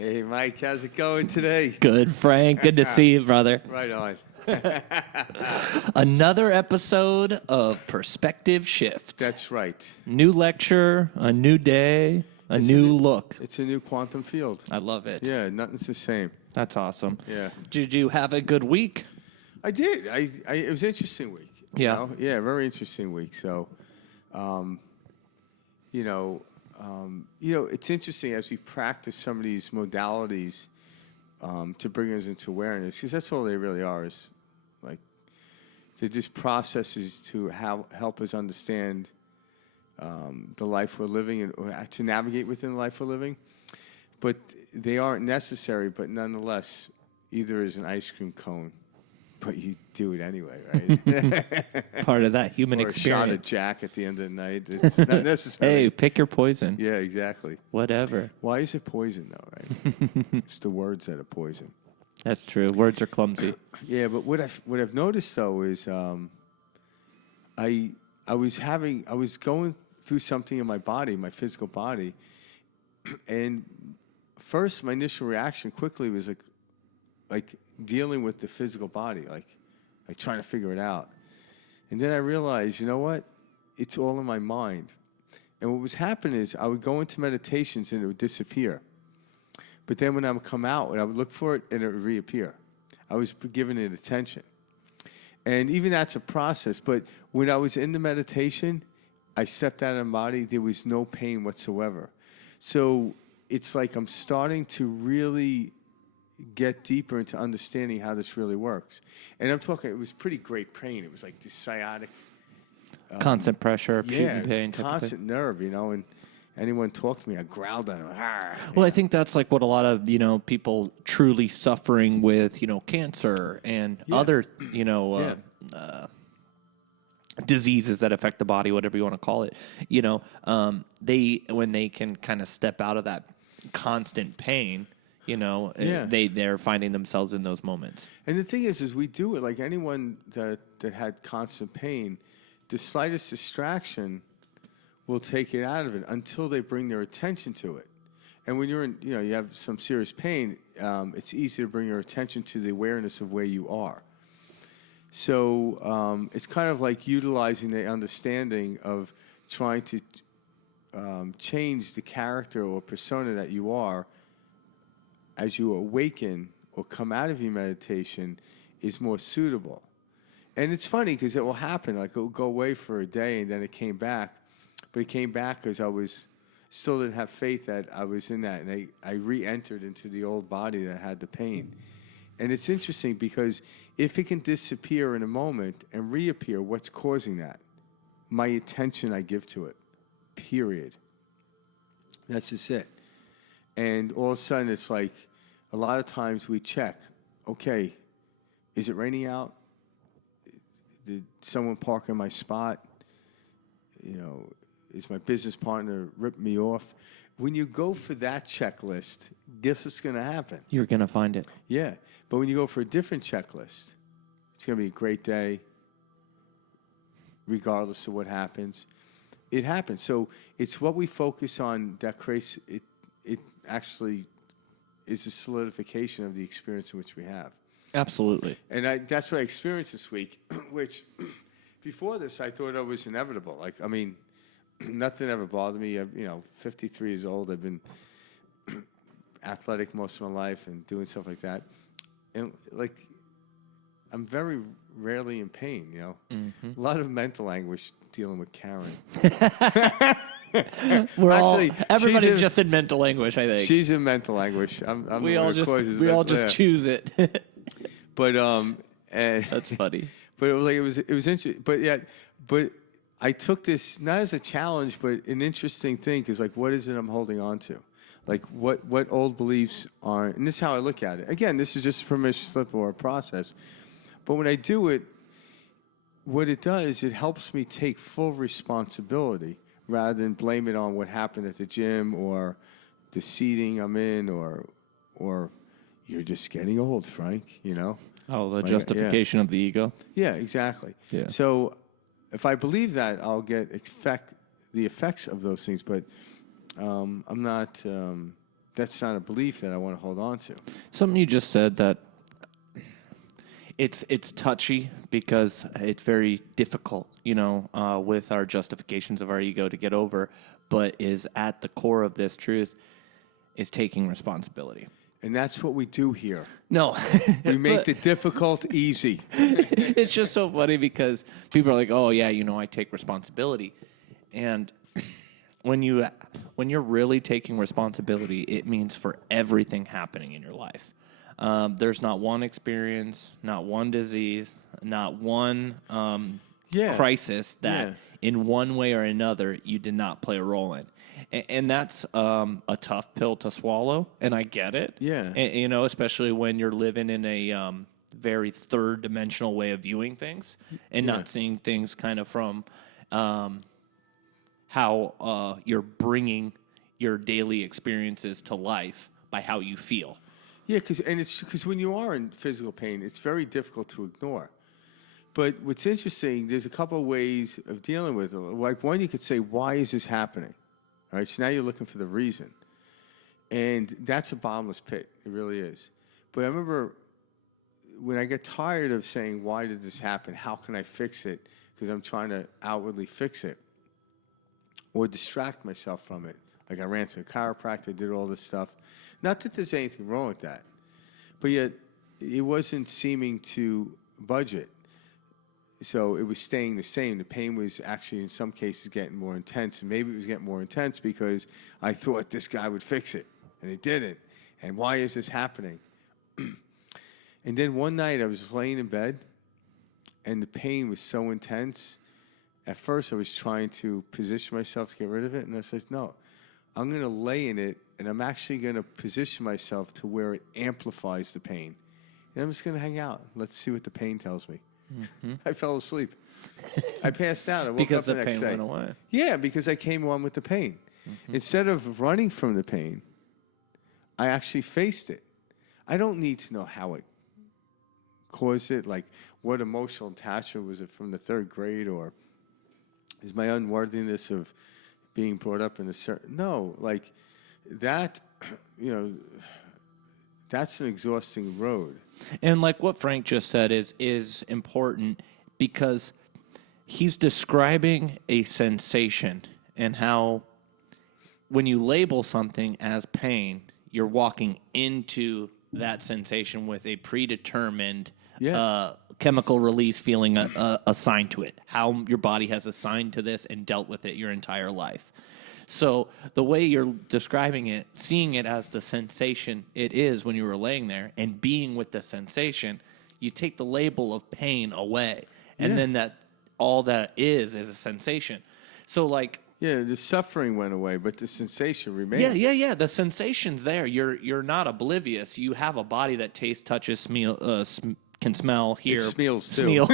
Hey, Mike, how's it going today? Good, Frank. Good to see you, brother. Right on. Another episode of Perspective Shift. That's right. New lecture, a new day, a new look. It's a new quantum field. I love it. Yeah, nothing's the same. That's awesome. Yeah. Did you have a good week? I did. It was an interesting week. Yeah. Yeah, very interesting week. So, it's interesting as we practice some of these modalities to bring us into awareness, because that's all they really are, is like they're just processes to help us understand the life we're living and or to navigate within the life we're living. But they aren't necessary, but nonetheless, either is an ice cream cone, but you do it anyway, right? Part of that human or experience. a shot of Jack at the end of the night. It's not necessary. Hey, pick your poison. Yeah, exactly. Whatever. Why is it poison, though, right? It's the words that are poison. That's true. Words are clumsy. Yeah, but what I've noticed, though, is I was going through something in my body, my physical body, and first my initial reaction quickly was like dealing with the physical body, like trying to figure it out. And then I realized, you know what? It's all in my mind. And what was happening is I would go into meditations and it would disappear. But then when I would come out, and I would look for it and it would reappear. I was giving it attention. And even that's a process. But when I was in the meditation, I stepped out of my body. There was no pain whatsoever. So it's like I'm starting to really get deeper into understanding how this really works. And I'm talking, it was pretty great pain. It was like this sciatic. Constant pressure, Yeah, shooting pain. it was constant nerve, and anyone talked to me, I growled at them. Well, I think that's like what a lot of, people truly suffering with, cancer and other, diseases that affect the body, whatever you want to call it, when they can kind of step out of that constant pain, they're finding themselves in those moments. And the thing is we do it like anyone that had constant pain, the slightest distraction will take it out of it until they bring their attention to it. And when you're in, you have some serious pain, it's easy to bring your attention to the awareness of where you are. So it's kind of like utilizing the understanding of trying to change the character or persona that you are as you awaken or come out of your meditation is more suitable. And it's funny because it will happen. Like it will go away for a day and then it came back. But it came back because I still didn't have faith that I was in that. And I re-entered into the old body that had the pain. And it's interesting because if it can disappear in a moment and reappear, what's causing that? My attention I give to it, period. That's just it. And all of a sudden it's like a lot of times we check, okay, is it raining out? Did someone park in my spot? Is my business partner rip me off? When you go for that checklist, guess what's going to happen? You're going to find it. Yeah. But when you go for a different checklist, it's going to be a great day, regardless of what happens. It happens. So it's what we focus on that creates it. It actually is a solidification of the experience in which we have. Absolutely. And that's what I experienced this week, which before this I thought it was inevitable. Nothing ever bothered me. 53 years old. I've been athletic most of my life and doing stuff like that. And I'm very rarely in pain, A lot of mental anguish dealing with Karen. Everybody's just in mental anguish, I think. She's in mental anguish. We all just choose it. But that's funny. But it was interesting. But I took this not as a challenge, but an interesting thing, because what is it I'm holding on to? What old beliefs are, and this is how I look at it. Again, this is just a permission slip or a process. But when I do it, what it does, it helps me take full responsibility rather than blame it on what happened at the gym or the seating I'm in or you're just getting old, Frank, Oh, the justification of the ego. Yeah, exactly. Yeah. So if I believe that, I'll get the effects of those things, but I'm not that's not a belief that I want to hold on to. Something you just said that it's touchy because it's very difficult, with our justifications of our ego to get over, but is at the core of this truth is taking responsibility. And that's what we do here. No. We make the difficult easy. It's just so funny because people are like, oh, yeah, I take responsibility. And when you're really taking responsibility, it means for everything happening in your life. There's not one experience, not one disease, not one crisis that in one way or another you did not play a role in. And that's a tough pill to swallow, and I get it. Yeah. And, especially when you're living in a very third-dimensional way of viewing things and not seeing things kind of from how you're bringing your daily experiences to life by how you feel. Yeah, because when you are in physical pain, it's very difficult to ignore. But what's interesting, there's a couple of ways of dealing with it. Like one, you could say, why is this happening? All right, so now you're looking for the reason. And that's a bottomless pit. It really is. But I remember when I get tired of saying, why did this happen? How can I fix it? Because I'm trying to outwardly fix it or distract myself from it. Like I ran to a chiropractor, did all this stuff. Not that there's anything wrong with that. But yet it wasn't seeming to budget. So it was staying the same. The pain was actually, in some cases, getting more intense. And maybe it was getting more intense because I thought this guy would fix it, and it didn't. And why is this happening? And then one night I was just laying in bed, and the pain was so intense. At first I was trying to position myself to get rid of it, and I said, no, I'm going to lay in it, and I'm actually going to position myself to where it amplifies the pain. And I'm just going to hang out. Let's see what the pain tells me. Mm-hmm. I fell asleep. I passed out. I woke because up the the next pain day. went away. Yeah, because I came on with the pain. Mm-hmm. Instead of running from the pain, I actually faced it. I don't need to know how it caused it, like what emotional attachment was it from the third grade, or is my unworthiness of being brought up in a certain... No, like that, that's an exhausting road. And like what Frank just said is important because he's describing a sensation and how when you label something as pain, you're walking into that sensation with a predetermined chemical release feeling assigned to it, how your body has assigned to this and dealt with it your entire life. So the way you're describing it, seeing it as the sensation it is when you were laying there and being with the sensation, you take the label of pain away. And then that all that is a sensation. So like... Yeah, the suffering went away, but the sensation remained. Yeah. The sensation's there. You're not oblivious. You have a body that tastes, touches, can smell, hear. It smells too.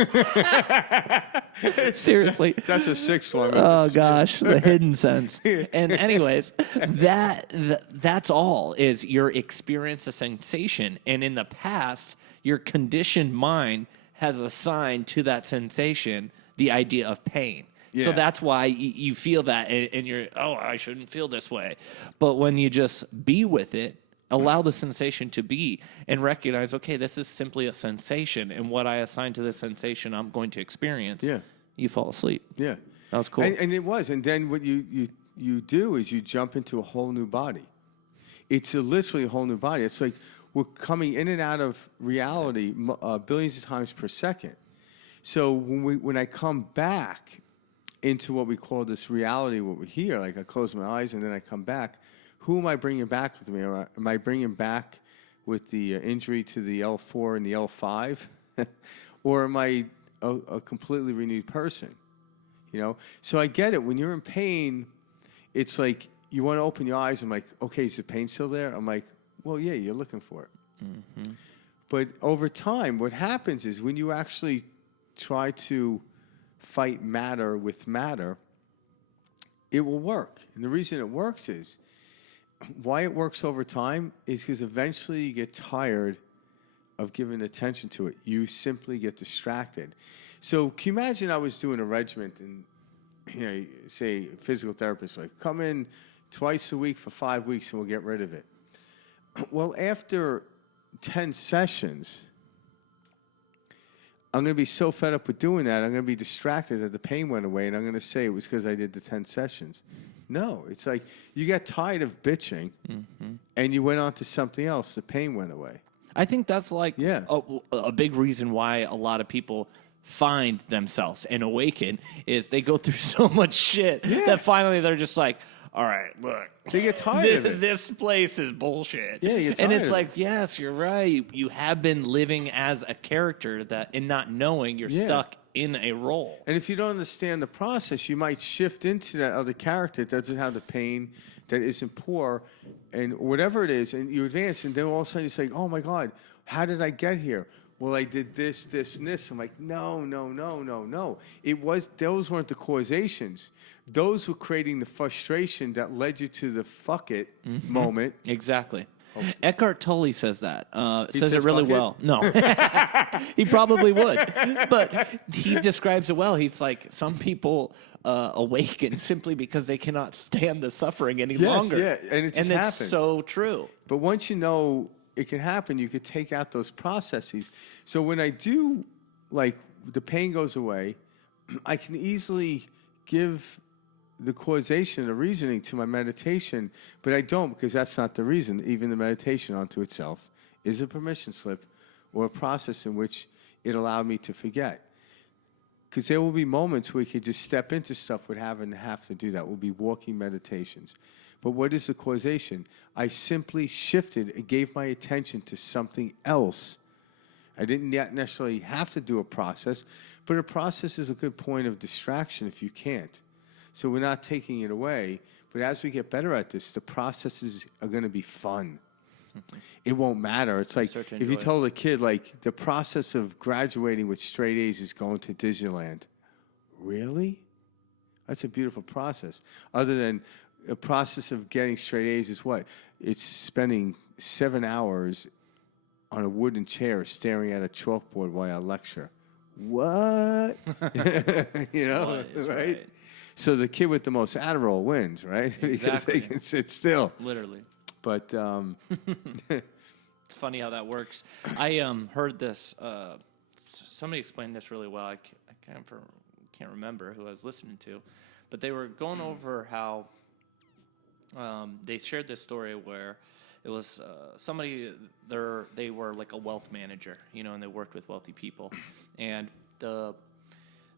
Seriously. That's a sixth one. Oh gosh, the hidden sense. And anyways, that's all is your experience a sensation. And in the past, your conditioned mind has assigned to that sensation the idea of pain. Yeah. So that's why you feel that, and you're, I shouldn't feel this way. But when you just be with it, allow the sensation to be, and recognize, okay, this is simply a sensation, and what I assign to this sensation, I'm going to experience. Yeah. You fall asleep. Yeah. That was cool. And it was. And then what you do is you jump into a whole new body. It's literally a whole new body. It's like we're coming in and out of reality billions of times per second. So when I come back into what we call this reality, what we hear, like I close my eyes and then I come back, who am I bringing back with me? Am I bringing back with the injury to the L4 and the L5? Or am I a completely renewed person? So I get it. When you're in pain, it's like you want to open your eyes. I'm like, okay, is the pain still there? I'm like, well, yeah, you're looking for it. Mm-hmm. But over time, what happens is when you actually try to fight matter with matter, it will work. And the reason it works is, why it works over time is because eventually you get tired of giving attention to it. You simply get distracted. So can you imagine I was doing a regimen and, say, a physical therapist, like, come in twice a week for 5 weeks and we'll get rid of it. Well, after 10 sessions, I'm going to be so fed up with doing that, I'm going to be distracted that the pain went away, and I'm going to say it was because I did the 10 sessions. No, it's like you got tired of bitching, and you went on to something else. The pain went away. I think that's like Yeah. a big reason why a lot of people find themselves and awaken is they go through so much shit that finally they're just like, all right, look. They get tired of it. This place is bullshit. Yeah, you get and tired it's of like, yes, you're right. You have been living as a character that, and not knowing you're stuck in a role. And if you don't understand the process, you might shift into that other character that doesn't have the pain, that isn't poor, and whatever it is, and you advance, and then all of a sudden you say, oh my God, how did I get here? Well, I did this, this, and this. I'm like, no. Those weren't the causations. Those were creating the frustration that led you to the fuck it moment. Exactly. Eckhart Tolle says that. He says it says really fuck it? well. No, he probably would, but he describes it well. He's like, some people awaken simply because they cannot stand the suffering any longer. Yeah, and it just happens. It's so true. But once you know it can happen, you could take out those processes. So when I do, like, the pain goes away, I can easily give the causation, the reasoning to my meditation, but I don't, because that's not the reason. Even the meditation onto itself is a permission slip or a process in which it allowed me to forget. Because there will be moments where you could just step into stuff without having to have to do that. We'll be walking meditations. But what is the causation? I simply shifted and gave my attention to something else. I didn't yet necessarily have to do a process, but a process is a good point of distraction if you can't. So we're not taking it away, but as we get better at this, the processes are going to be fun. It won't matter. It's like if you told a kid, like, the process of graduating with straight A's is going to Disneyland. Really? That's a beautiful process. Other than the process of getting straight A's is what? It's spending 7 hours on a wooden chair staring at a chalkboard while I lecture. What? You know, right? So the kid with the most Adderall wins, right? Exactly. Because they can sit still. Literally. But it's funny how that works. I heard this. Somebody explained this really well. I can't remember who I was listening to, but they were going over how they shared this story where it was somebody. They were like a wealth manager, you know, and they worked with wealthy people, and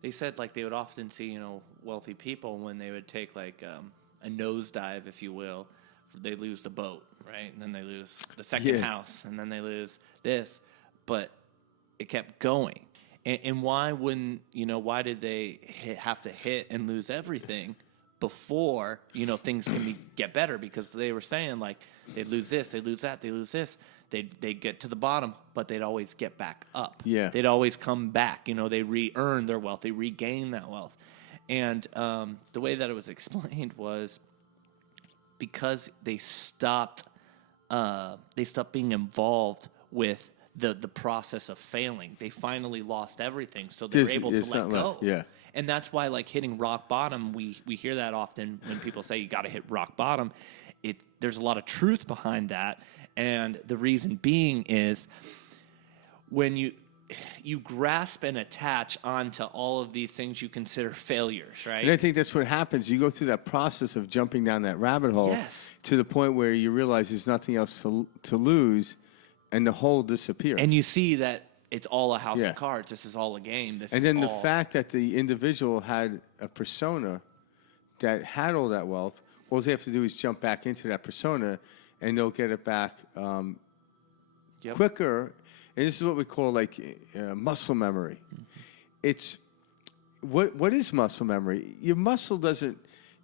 they said, like, they would often see, you know, wealthy people when they would take, like, a nosedive, if you will. They lose the boat, right? And then they lose the second house, and then they lose this. But it kept going. And why wouldn't, you know, why did they have to hit and lose everything before, you know, things can get better? Because they were saying, like, they'd lose this, they'd lose that, they lose this. They'd get to the bottom, but they'd always get back up. Yeah. They'd always come back. You know, they re-earn their wealth. They regain that wealth. And the way that it was explained was because they stopped being involved with the process of failing. They finally lost everything, so they were able to let go. Yeah. And that's why, like, hitting rock bottom, we hear that often when people say you got to hit rock bottom. There's a lot of truth behind that. And the reason being is when you grasp and attach onto all of these things you consider failures, right? And I think that's what happens. You go through that process of jumping down that rabbit hole to the point where you realize there's nothing else to lose, and the hole disappears. And you see that it's all a house of cards. This is all a game. And then the fact that the individual had a persona that had all that wealth, all they have to do is jump back into that persona, and they'll get it back quicker. And this is what we call, like, muscle memory. It's what is muscle memory? Your muscle doesn't.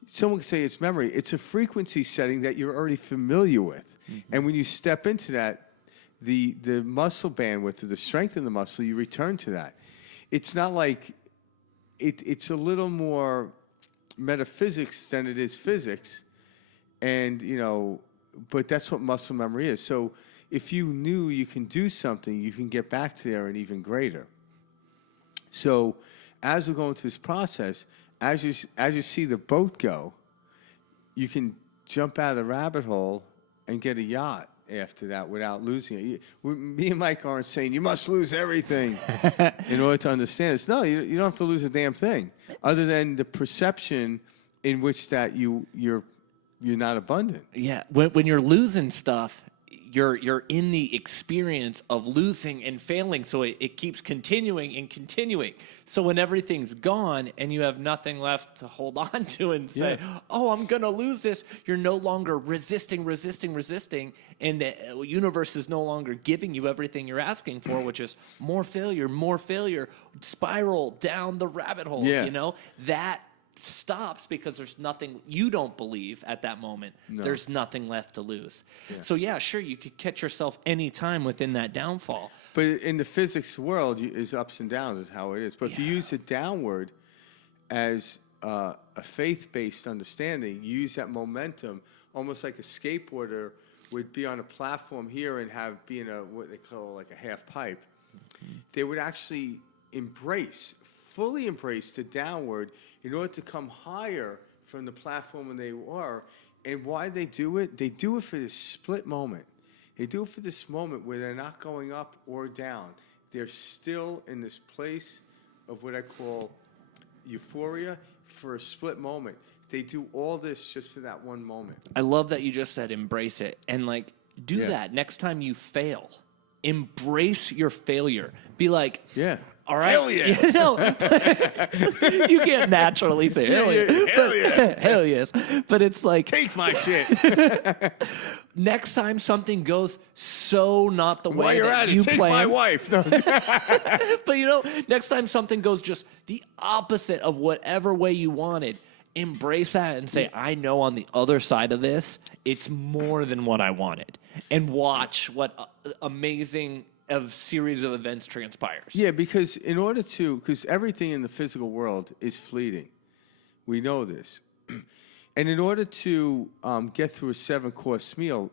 Someone could say it's memory. It's a frequency setting that you're already familiar with, and when you step into that, the muscle bandwidth, or the strength in the muscle, you return to that. It's not like it's a little more metaphysics than it is physics, and you know. But that's what muscle memory is. So if you knew you can do something, you can get back to there and even greater. So as we're going through this process, as you see the boat go, you can jump out of the rabbit hole and get a yacht after that without losing it. Me and Mike aren't saying you must lose everything in order to understand this. No, you don't have to lose a damn thing, other than the perception in which that you're not abundant. Yeah, when you're losing stuff, you're in the experience of losing and failing, so it keeps continuing and continuing. So when everything's gone and you have nothing left to hold on to and say, "Oh, I'm gonna lose this," you're no longer resisting, and the universe is no longer giving you everything you're asking for, which is more failure, spiral down the rabbit hole. Yeah. You know that stops because there's nothing you don't believe at that moment. No. There's nothing left to lose. So yeah, sure, you could catch yourself any time within that downfall. But in the physics world, is ups and downs is how it is. But if you use it downward as a faith-based understanding, you use that momentum almost like a skateboarder would be on a platform here and be in what they call like a half pipe. They would actually fully embrace the downward in order to come higher from the platform when they were. And why they do it? They do it for this split moment. They do it for this moment where they're not going up or down. They're still in this place of what I call euphoria for a split moment. They do all this just for that one moment. I love that you just said embrace it. And like do that next time you fail. Embrace your failure. Be like, yeah. All right. Hell yeah. You know, you can't naturally say hell yeah. Hell yeah. Hell yes. But it's like Take my shit. next time something goes so not the way While you're that at you it, take planned. my wife. No. But you know, next time something goes just the opposite of whatever way you wanted, embrace that and say, I know on the other side of this, it's more than what I wanted. And watch what amazing series of events transpires. Yeah, because because everything in the physical world is fleeting. We know this. And in order to get through a 7-course meal,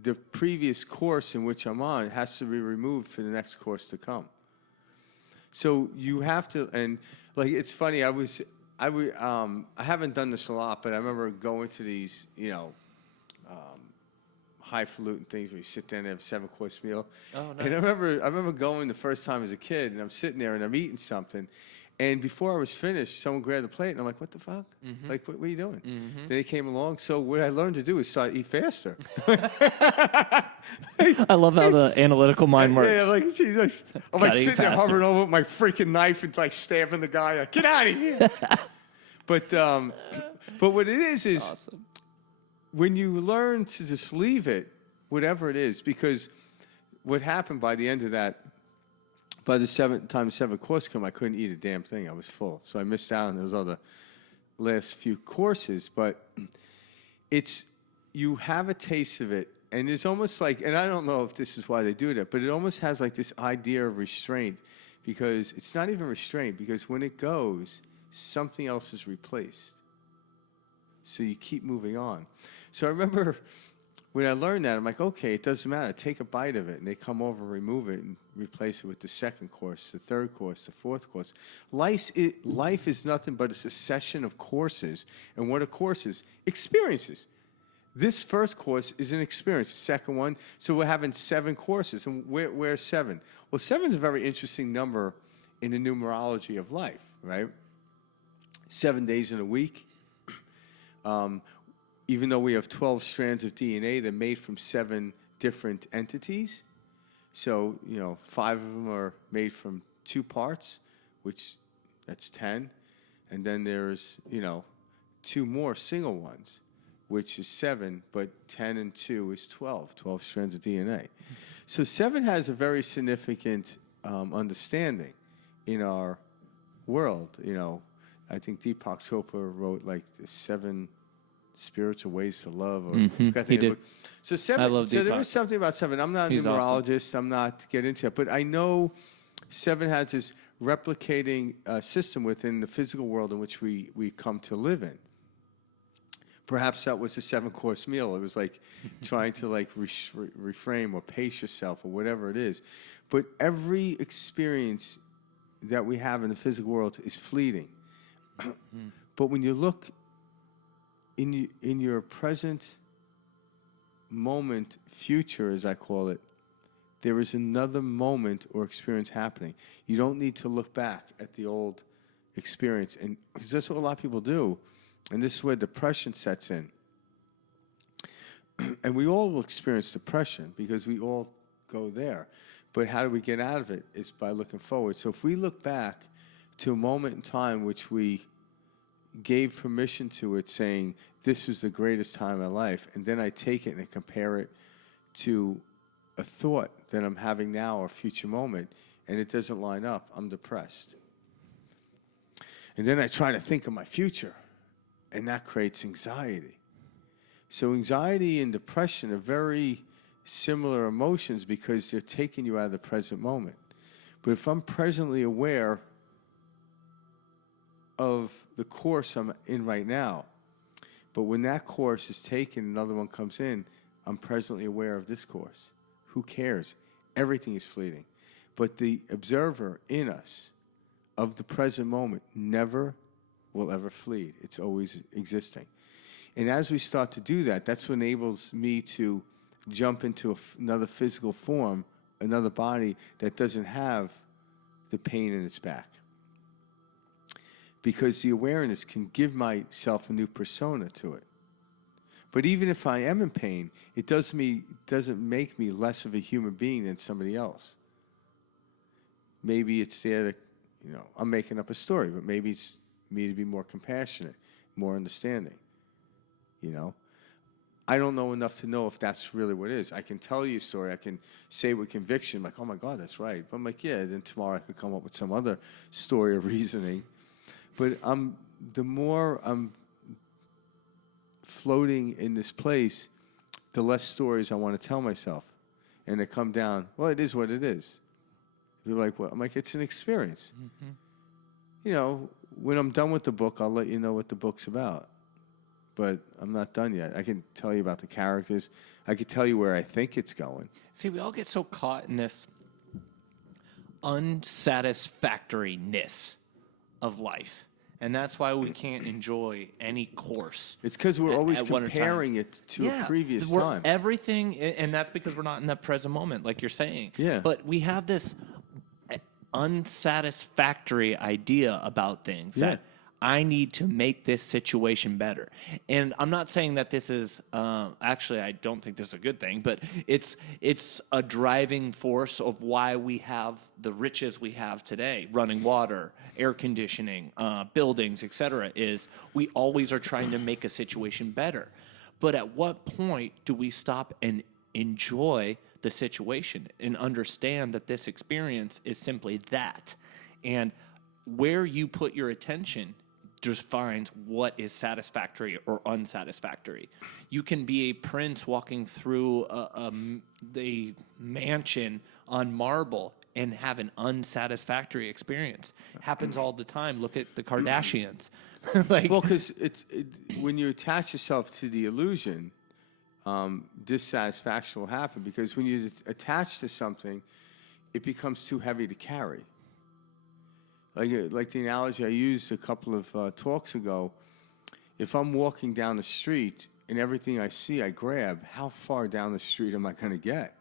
the previous course in which I'm on has to be removed for the next course to come. So you have to, and like it's funny. I haven't done this a lot, but I remember going to these, highfalutin things where you sit down and have a 7-course meal. Oh, nice. And I remember going the first time as a kid, and I'm sitting there and I'm eating something, and before I was finished, someone grabbed the plate, and I'm like, "What the fuck? Mm-hmm. Like, what are you doing?" Then they came along. So what I learned to do is start to eat faster. I love how the analytical mind works. Yeah, like geez, I'm like Gotta eat sitting there faster. hovering over with my freaking knife and like stabbing the guy. Like, get out of here! But what it is Awesome. when you learn to just leave it, whatever it is, because what happened by the end of that, by the 7 course come, I couldn't eat a damn thing. I was full, so I missed out on those other last few courses. But you have a taste of it, and it's almost like, and I don't know if this is why they do that, but it almost has like this idea of restraint, because it's not even restraint, because when it goes, something else is replaced. So you keep moving on. So I remember when I learned that, I'm like, okay, it doesn't matter. Take a bite of it. And they come over, remove it, and replace it with the 2nd course, the 3rd course, the 4th course. Life is nothing but a succession of courses. And what are courses? Experiences. This first course is an experience. The second one, so we're having 7 courses. And where's 7? Well, 7 is a very interesting number in the numerology of life, right? 7 days in a week. Even though we have 12 strands of DNA, they're made from 7 different entities. So, 5 of them are made from 2 parts, that's 10. And then there's, 2 more single ones, which is 7, but 10 and 2 is 12 strands of DNA. So 7 has a very significant understanding in our world. I think Deepak Chopra wrote like the 7 spiritual ways to love. Or He did. So 7. I love so there Deepak. is something about 7. I'm not a He's numerologist. I'm not to get into it, but I know 7 has this replicating system within the physical world in which we come to live in. Perhaps that was a 7-course meal. It was like trying to like reframe or pace yourself or whatever it is. But every experience that we have in the physical world is fleeting. But when you look in your present moment future, as I call it, there is another moment or experience happening. You don't need to look back at the old experience, and because that's what a lot of people do, and this is where depression sets in. And we all will experience depression because we all go there. But how do we get out of it? Is by looking forward. So if we look back to a moment in time which we gave permission to it, saying, this was the greatest time of my life, and then I take it and I compare it to a thought that I'm having now or a future moment, and it doesn't line up, I'm depressed. And then I try to think of my future, and that creates anxiety. So anxiety and depression are very similar emotions because they're taking you out of the present moment. But if I'm presently aware of the course I'm in right now, but when that course is taken, another one comes in, I'm presently aware of this course. Who cares? Everything is fleeting. But the observer in us of the present moment never will ever flee. It's always existing. And as we start to do that, that's what enables me to jump into another physical form, another body that doesn't have the pain in its back. Because the awareness can give myself a new persona to it. But even if I am in pain, it doesn't make me less of a human being than somebody else. Maybe it's there that, I'm making up a story, but maybe it's me to be more compassionate, more understanding. I don't know enough to know if that's really what it is. I can tell you a story. I can say with conviction, like, oh, my God, that's right. But I'm like, yeah, then tomorrow I could come up with some other story or reasoning. But the more I'm floating in this place, the less stories I want to tell myself. And they come down, well, it is what it is. They're like, well, I'm like, it's an experience. Mm-hmm. When I'm done with the book, I'll let you know what the book's about. But I'm not done yet. I can tell you about the characters. I can tell you where I think it's going. See, we all get so caught in this unsatisfactoriness of life. And that's why we can't enjoy any course. It's because we're always comparing it to a previous time. Everything, and that's because we're not in that present moment, like you're saying. Yeah. But we have this unsatisfactory idea about things that I need to make this situation better. And I'm not saying that this is, actually, I don't think this is a good thing, but it's a driving force of why we have the riches we have today, running water, air conditioning, buildings, etc., is we always are trying to make a situation better. But at what point do we stop and enjoy the situation and understand that this experience is simply that? And where you put your attention defines what is satisfactory or unsatisfactory. You can be a prince walking through the mansion on marble and have an unsatisfactory experience. It happens all the time. Look at the Kardashians. Because when you attach yourself to the illusion, dissatisfaction will happen. Because when you attach to something, it becomes too heavy to carry. Like the analogy I used a couple of talks ago, if I'm walking down the street and everything I see I grab, how far down the street am I going to get?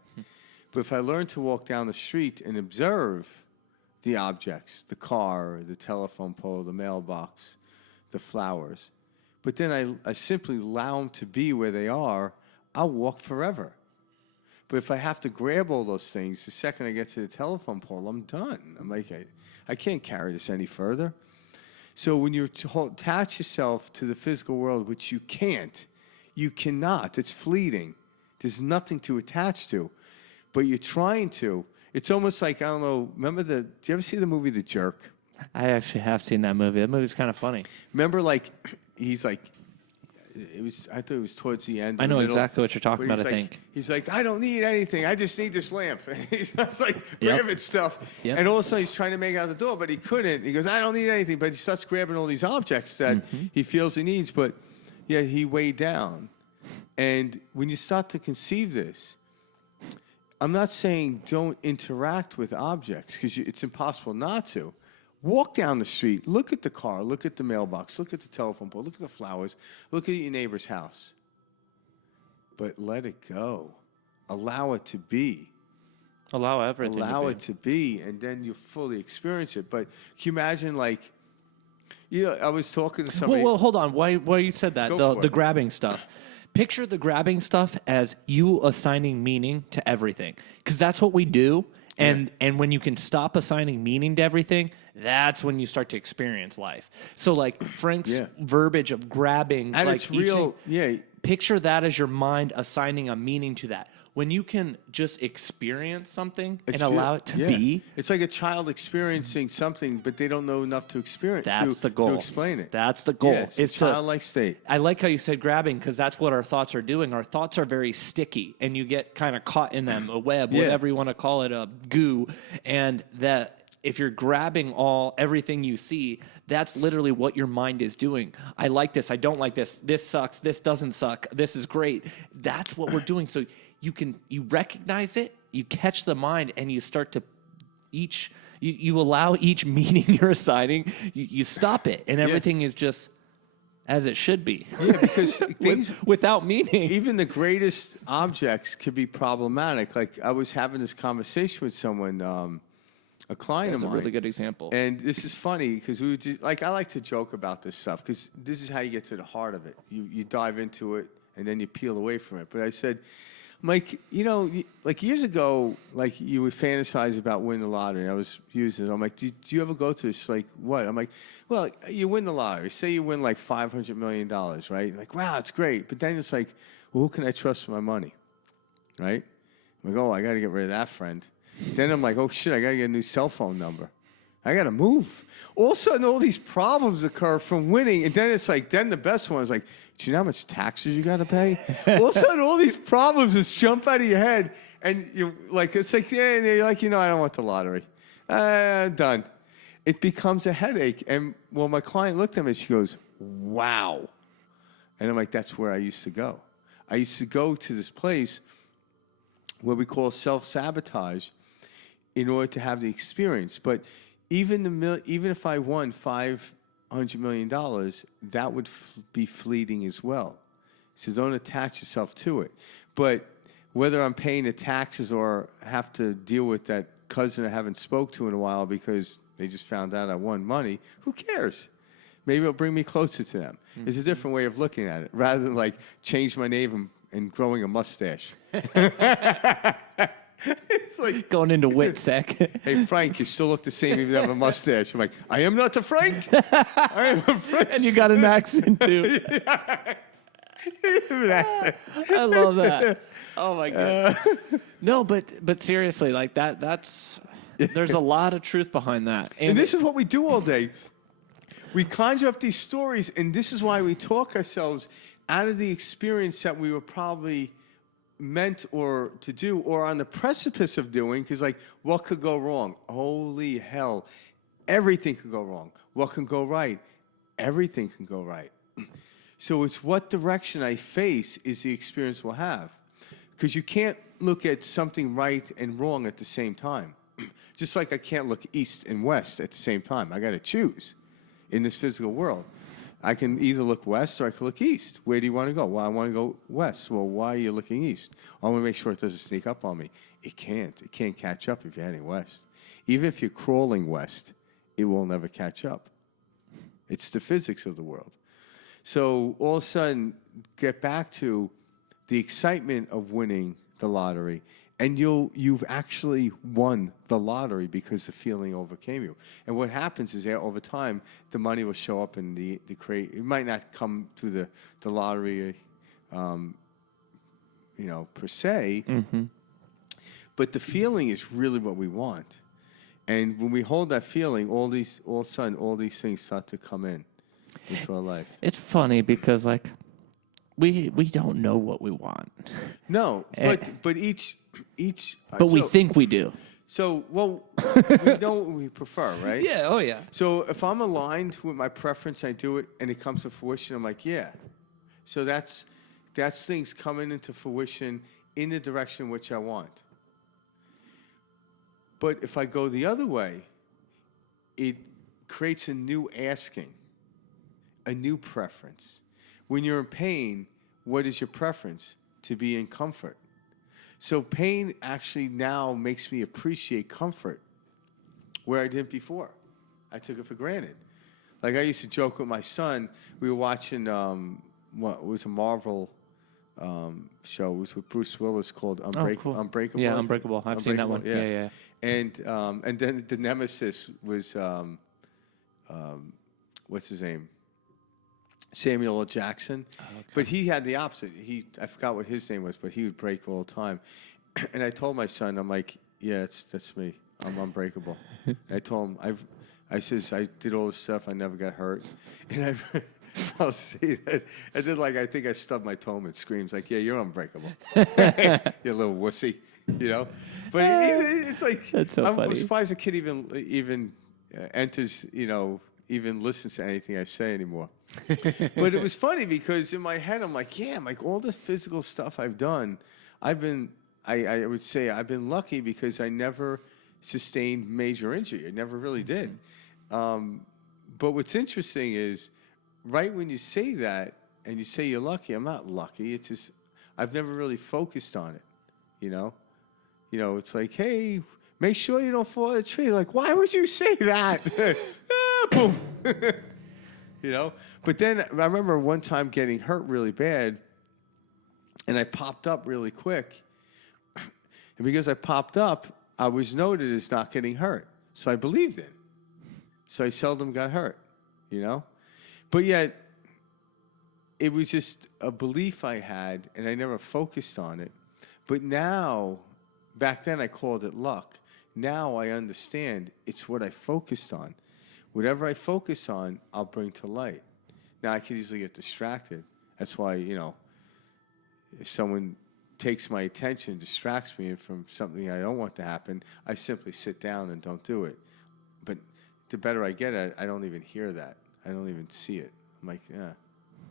But if I learn to walk down the street and observe the objects, the car, the telephone pole, the mailbox, the flowers, but then I simply allow them to be where they are, I'll walk forever. But if I have to grab all those things, the second I get to the telephone pole, I'm done. I'm like, I can't carry this any further. So when you attach yourself to the physical world, which you cannot, it's fleeting. There's nothing to attach to. But you're trying to. It's almost like, I don't know, do you ever see the movie The Jerk? I actually have seen that movie. That movie's kind of funny. Remember, he's like, I thought it was towards the end. I know exactly what you're talking about, I think. He's like, I don't need anything. I just need this lamp. He's just like grabbing stuff. Yep. And all of a sudden he's trying to make out the door, but he couldn't. He goes, I don't need anything. But he starts grabbing all these objects that he feels he needs, but yet he weighed down. And when you start to conceive this, I'm not saying don't interact with objects because it's impossible not to. Walk down the street, look at the car, look at the mailbox, look at the telephone pole, look at the flowers, look at your neighbor's house. but let it go. Allow it to be. Allow everything. Allow it to be, and then you fully experience it. But can you imagine, like, I was talking to somebody. Well, hold on. Why you said that? Go for The it. grabbing stuff. Picture the grabbing stuff as you assigning meaning to everything, because that's what we do. And when you can stop assigning meaning to everything, that's when you start to experience life. So, like Frank's verbiage of grabbing, And like it's real, picture that as your mind assigning a meaning to that. When you can just experience something and allow it to be. It's like a child experiencing something, but they don't know enough to experience. That's the goal. To explain it. That's the goal. Yeah, it's a childlike state. I like how you said grabbing, because that's what our thoughts are doing. Our thoughts are very sticky, and you get kind of caught in them, a web, whatever you want to call it, a goo. And that if you're grabbing everything you see, that's literally what your mind is doing. I like this. I don't like this. This sucks. This doesn't suck. This is great. That's what we're doing. So you recognize it, you catch the mind, and you start to you allow each meaning you're assigning, you stop it, and everything is just as it should be. Yeah, because things, without meaning. even the greatest objects could be problematic. Like, I was having this conversation with someone, a client That's of a mine. really good example. And this is funny because we would just, like, I like to joke about this stuff because this is how you get to the heart of it. You dive into it and then you peel away from it. But I said, Mike, like years ago, like you would fantasize about winning the lottery. And I was using it. I'm like, do you ever go to this? Like, what? I'm like, well, you win the lottery. Say you win like $500 million, right? Like, wow, it's great. But then it's like, well, who can I trust for my money, right? I'm like, oh, I got to get rid of that friend. Then I'm like, oh, shit, I got to get a new cell phone number. I got to move. All of a sudden, all these problems occur from winning. And then it's like, then the best one is like, do you know how much taxes you got to pay? All of a sudden, all these problems just jump out of your head. And you're like, it's like, you're like, I don't want the lottery. Done. It becomes a headache. And well, my client looked at me and she goes, wow. And I'm like, that's where I used to go. I used to go to this place where we call self-sabotage in order to have the experience. But even if I won $500 million, that would be fleeting as well. So don't attach yourself to it. But whether I'm paying the taxes or have to deal with that cousin I haven't spoke to in a while because they just found out I won money, who cares? Maybe it'll bring me closer to them. Mm-hmm. It's a different way of looking at it, rather than like change my name and growing a mustache. It's like going into WITSEC. Hey, Frank, you still look the same even if you have a mustache. I'm like, I am not the Frank. I am a Frank. And you got an accent, too. I love that. Oh, my God. No, but seriously, like that's there's a lot of truth behind that. And this is what we do all day. We conjure up these stories, and this is why we talk ourselves out of the experience that we were probably meant or to do or on the precipice of doing, because like, what could go wrong? Holy hell, everything could go wrong. What can go right? Everything can go right. So it's what direction I face is the experience we'll have, because you can't look at something right and wrong at the same time. Just like I can't look east and west at the same time. I got to choose in this physical world. I can either look west or I can look east. Where do you want to go? Well, I want to go west. Well, why are you looking east? I want to make sure it doesn't sneak up on me. It can't. It can't catch up if you're heading west. Even if you're crawling west, it will never catch up. It's the physics of the world. So all of a sudden, get back to the excitement of winning the lottery, and you've actually won the lottery because the feeling overcame you. And what happens is that over time, the money will show up in the crate. It might not come to the lottery, per se, but the feeling is really what we want. And when we hold that feeling, all of a sudden, all these things start to come into our life. It's funny because like we don't know what we want. No, but each. But we think we do. So, well, we know what we prefer, right? Yeah. Oh, yeah. So if I'm aligned with my preference, I do it, and it comes to fruition. I'm like, yeah. So that's things coming into fruition in the direction which I want. But if I go the other way, it creates a new asking, a new preference. When you're in pain, what is your preference? to be in comfort. So pain actually now makes me appreciate comfort where I didn't before. I took it for granted. Like I used to joke with my son. We were watching what was a Marvel show. It was with Bruce Willis called Cool. Unbreakable. Yeah, Unbreakable. I've seen that one. Yeah. And then the nemesis was what's his name? Samuel L. Jackson. Oh, okay. But he had the opposite. I forgot what his name was, but he would break all the time. And I told my son, I'm like, yeah, that's me. I'm unbreakable. I told him I says I did all this stuff. I never got hurt, and I'll say that. And then I think I stubbed my toe and screams like, "Yeah, you're unbreakable, you little wussy," you know. But it's like that's so funny. I'm surprised the kid even enters, even listens to anything I say anymore. But it was funny because in my head I'm like, yeah, all this physical stuff I've done, I would say I've been lucky because I never sustained major injury. I never really did. But what's interesting is, right when you say that and you say you're lucky, I'm not lucky. It's just I've never really focused on it. It's like, hey, make sure you don't fall out of the tree. Like, why would you say that? Boom. But then I remember one time getting hurt really bad, and I popped up really quick. And because I popped up, I was noted as not getting hurt. So I believed it. So I seldom got hurt, But yet, it was just a belief I had, and I never focused on it. But now, back then I called it luck. Now I understand it's what I focused on. Whatever I focus on, I'll bring to light. Now, I could easily get distracted. That's why, if someone takes my attention, distracts me from something I don't want to happen, I simply sit down and don't do it. But the better I get at it, I don't even hear that. I don't even see it. I'm like, yeah,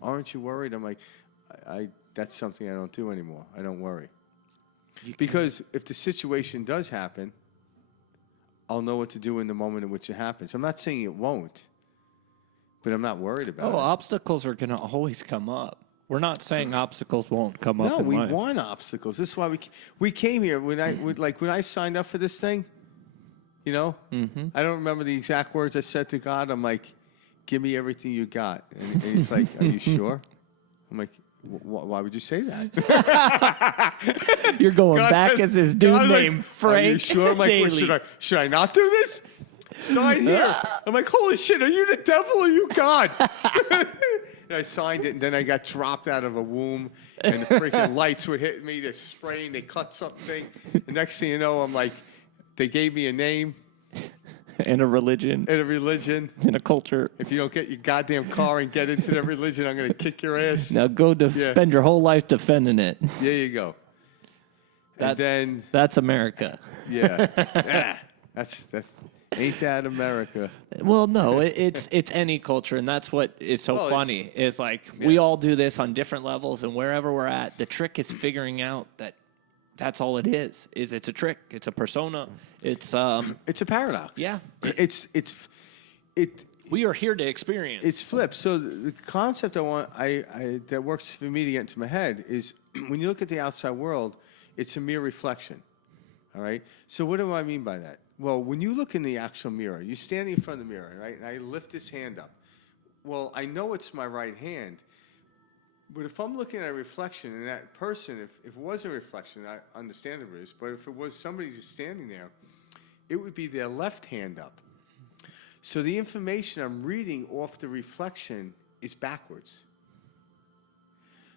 aren't you worried? I'm like, that's something I don't do anymore. I don't worry. Because if the situation does happen, I'll know what to do in the moment in which it happens. I'm not saying it won't, but I'm not worried about it. Obstacles are going to always come up. We're not saying obstacles won't come up. No, in we life. want obstacles. This is why we came here. When I signed up for this thing, Mm-hmm. I don't remember the exact words I said to God. I'm like, give me everything you got. And he's like, are you sure? I'm like, why would you say that? You're going back as this dude named Frank. Are you sure? I'm like, should I not do this? Sign here. I'm like, holy shit, are you the devil or are you God? And I signed it, and then I got dropped out of a womb, and the freaking lights were hitting me. They're spraying. They cut something. The next thing you know, I'm like, they gave me a name. And a religion. And a culture. If you don't get your goddamn car and get into that religion, I'm going to kick your ass. Now go spend your whole life defending it. There you go. That's America. Yeah. That's ain't that America? Well, no, it's any culture, and that's what is so funny. It's like we all do this on different levels, and wherever we're at, the trick is figuring out that's all it is. It's a trick. It's a persona. It's a paradox. Yeah. We are here to experience. It's flipped. So the concept that works for me to get into my head is when you look at the outside world, it's a mere reflection. All right. So what do I mean by that? Well, when you look in the actual mirror, you're standing in front of the mirror, right? And I lift this hand up. Well, I know it's my right hand. But if I'm looking at a reflection, and that person, if it was a reflection, I understand it is, but if it was somebody just standing there, it would be their left hand up. So the information I'm reading off the reflection is backwards.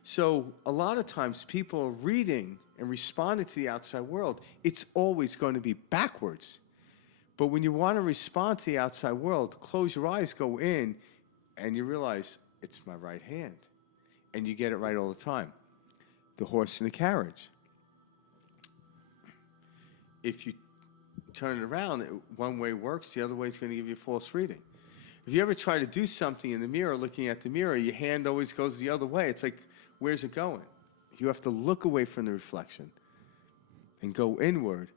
So a lot of times people are reading and responding to the outside world, it's always going to be backwards. But when you want to respond to the outside world, close your eyes, go in, and you realize it's my right hand. And you get it right all the time. The horse and the carriage. If you turn it around, one way works, the other way is going to give you a false reading. If you ever try to do something in the mirror, looking at the mirror, your hand always goes the other way. It's like, where's it going? You have to look away from the reflection and go inward.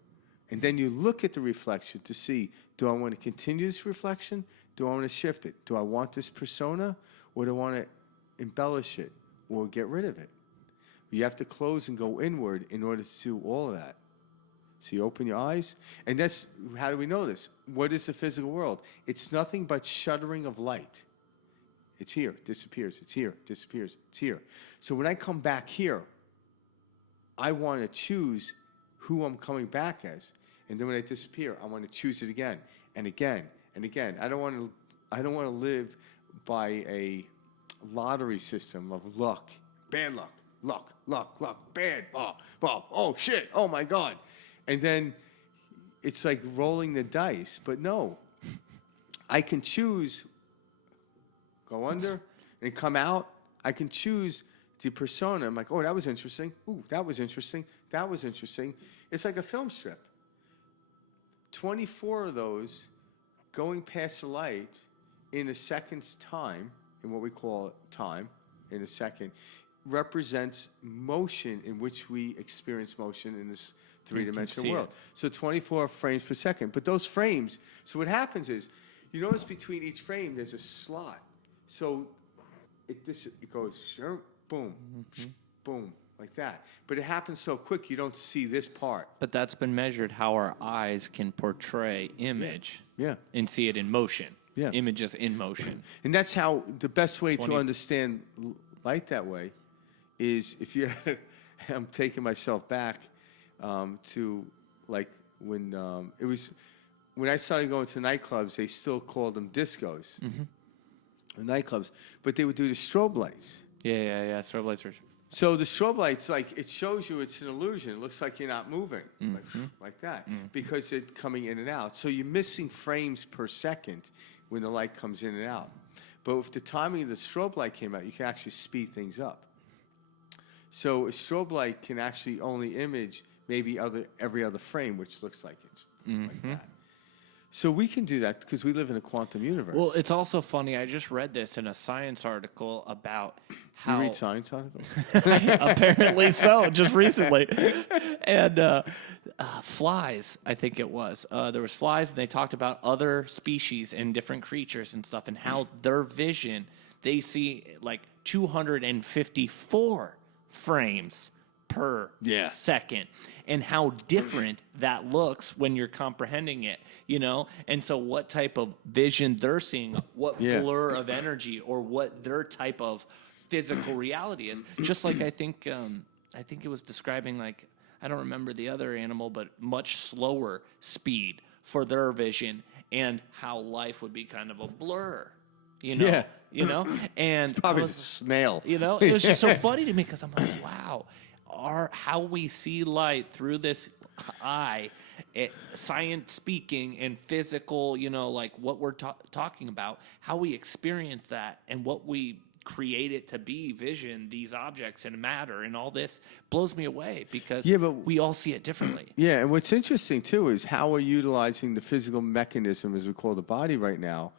And then you look at the reflection to see, do I want to continue this reflection? Do I want to shift it? Do I want this persona? Or do I want to embellish it or get rid of it? You have to close and go inward in order to do all of that. So you open your eyes, and that's, how do we know this? What is the physical world? It's nothing but shuttering of light. It's here, disappears, it's here, disappears, it's here. So when I come back here, I want to choose who I'm coming back as. And then when I disappear, I want to choose it again and again and again. I don't want to live by a lottery system of luck, bad luck, luck, bad, oh shit, oh my God. And then it's like rolling the dice. But no, I can choose, go under and come out. I can choose the persona. I'm like, oh, that was interesting. Ooh, that was interesting. That was interesting. It's like a film strip. 24 of those going past the light in a second's time, in what we call time, in a second, represents motion in which we experience motion in this three-dimensional world. So 24 frames per second. But those frames, so what happens is, you notice between each frame there's a slot. So it goes, boom, boom, like that. But it happens so quick you don't see this part. But that's been measured how our eyes can portray image and see it in motion. Yeah. Images in motion. And that's how the best way to understand light that way is if you I'm taking myself back to like when it was when I started going to nightclubs, they still called them discos. Nightclubs, but they would do the strobe lights. Yeah. Strobe lights are. So the strobe lights, like, it shows you it's an illusion. It looks like you're not moving, like that, because it's coming in and out. So you're missing frames per second when the light comes in and out. But if the timing of the strobe light came out, you can actually speed things up. So a strobe light can actually only image maybe every other frame, which looks like it's like that. So we can do that because we live in a quantum universe. Well, it's also funny. I just read this in a science article about how... You read science articles? Apparently so, just recently. And flies, I think it was. There was flies, and they talked about other species and different creatures and stuff, and how their vision, they see like 254 frames per second, and how different that looks when you're comprehending it, you know? And so what type of vision they're seeing, what blur of energy, or what their type of physical reality is. Just like I think it was describing, like, I don't remember the other animal, but much slower speed for their vision, and how life would be kind of a blur, you know? Yeah. You know? And It's probably a snail. You know, it was just so funny to me because I'm like, wow, how we see light through this eye, science speaking and physical, you know, like what we're talking about, how we experience that and what we create it to be, vision, these objects and matter and all this blows me away because we all see it differently. Yeah, and what's interesting too is how we're utilizing the physical mechanism, as we call the body right now,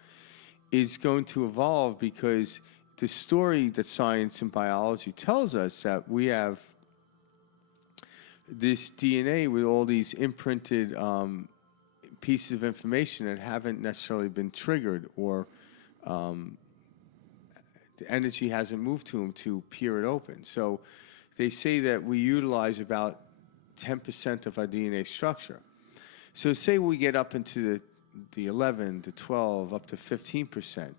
is going to evolve because the story that science and biology tells us that we have this DNA with all these imprinted pieces of information that haven't necessarily been triggered, or the energy hasn't moved to them to peer it open. So they say that we utilize about 10% of our DNA structure. So say we get up into the 11 to 12, up to 15%,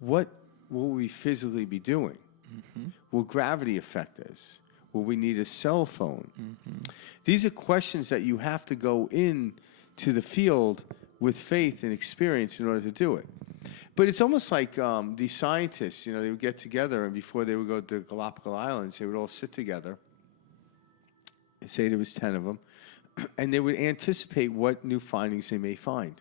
what will we physically be doing? Will gravity affect us? Will we need a cell phone? These are questions that you have to go in to the field with faith and experience in order to do it. But it's almost like these scientists, you know, they would get together, and before they would go to the Galapagos Islands, they would all sit together, and say there was 10 of them, and they would anticipate what new findings they may find.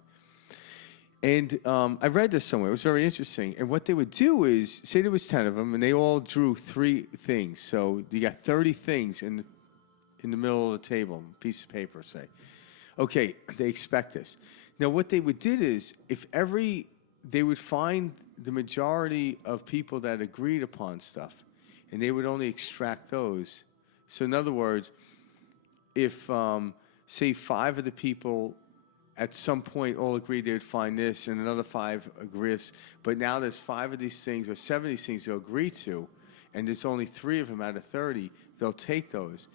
And I read this somewhere. It was very interesting. And what they would do is, say there was 10 of them, and they all drew 3 things. So you got 30 things in the middle of the table, a piece of paper, say. Okay, they expect this. Now, what they did is, they would find the majority of people that agreed upon stuff, and they would only extract those. So in other words, if, say, 5 of the people at some point all agreed they would find this, and another 5 agrees, but now there's 5 of these things or 7 of these things they'll agree to, and there's only 3 of them out of 30, they'll take those.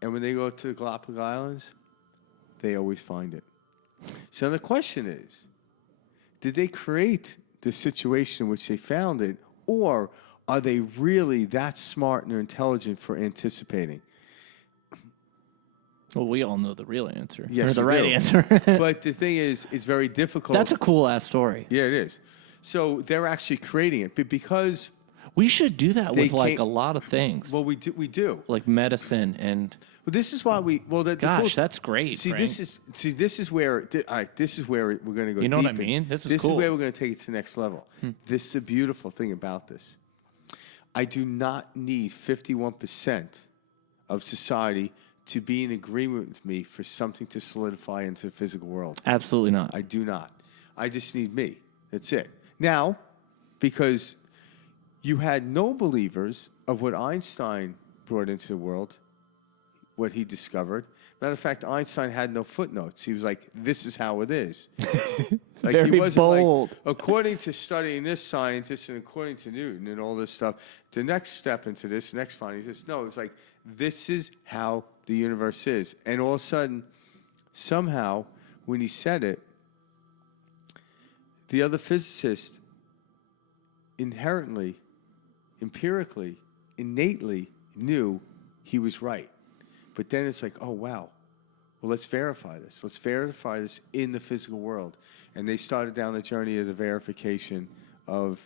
And when they go to the Galapagos Islands, they always find it. So the question is, did they create the situation in which they found it, or are they really that smart and intelligent for anticipating? Well, we all know the real answer. Yes, or the we right do. answer. But the thing is, it's very difficult. That's a cool-ass story. Yeah, it is. So they're actually creating it, but because We should do that They with, like, can't- a lot of things. well, we do. Like medicine and... Well, this is why we. Well, Gosh, that's great, See, Frank. this is where. All right, this is where we're going to go. You know what I deep in. mean? This is This cool. is where we're going to take it to the next level. This is a beautiful thing about this. I do not need 51% of society to be in agreement with me for something to solidify into the physical world. Absolutely not. I do not. I just need me. That's it. Now, because you had no believers of what Einstein brought into the world, what he discovered. Matter of fact, Einstein had no footnotes. He was like, this is how it is. Like, Very he wasn't bold. like, according to studying this scientist and according to Newton and all this stuff, the next step into this, next finding is this. No, it's like, this is how the universe is. And all of a sudden, somehow, when he said it, the other physicists inherently, empirically, innately knew he was right. But then it's like, oh, wow. Well, let's verify this. Let's verify this in the physical world. And they started down the journey of the verification of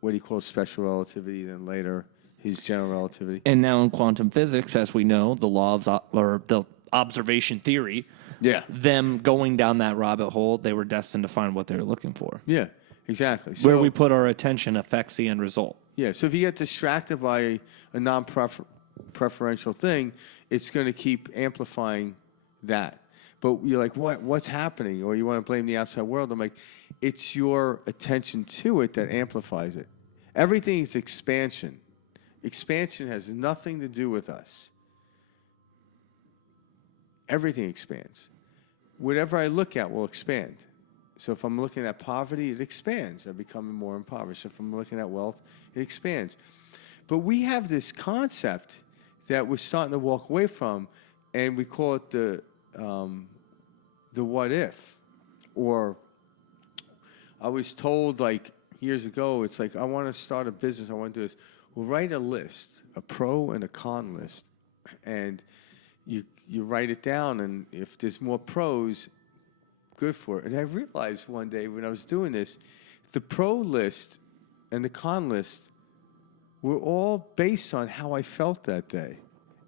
what he calls special relativity, then later his general relativity. And now in quantum physics, as we know, the law of or the observation theory, Yeah. them going down that rabbit hole, they were destined to find what they were looking for. Yeah, exactly. So, Where we put our attention affects the end result. yeah, so if you get distracted by a non-preferential thing, it's going to keep amplifying that. But you're like, what's happening? Or you want to blame the outside world. I'm like, it's your attention to it that amplifies it. Everything is expansion. Expansion has nothing to do with us. Everything expands. Whatever I look at will expand. So if I'm looking at poverty, it expands. I'm becoming more impoverished. If I'm looking at wealth, it expands. But we have this concept that we're starting to walk away from, and we call it the what if. Or I was told, like, years ago, it's like, I want to start a business. I want to do this. Well, write a list, a pro and a con list. And you write it down, and if there's more pros, good for it. And I realized one day when I was doing this, the pro list and the con list were all based on how I felt that day,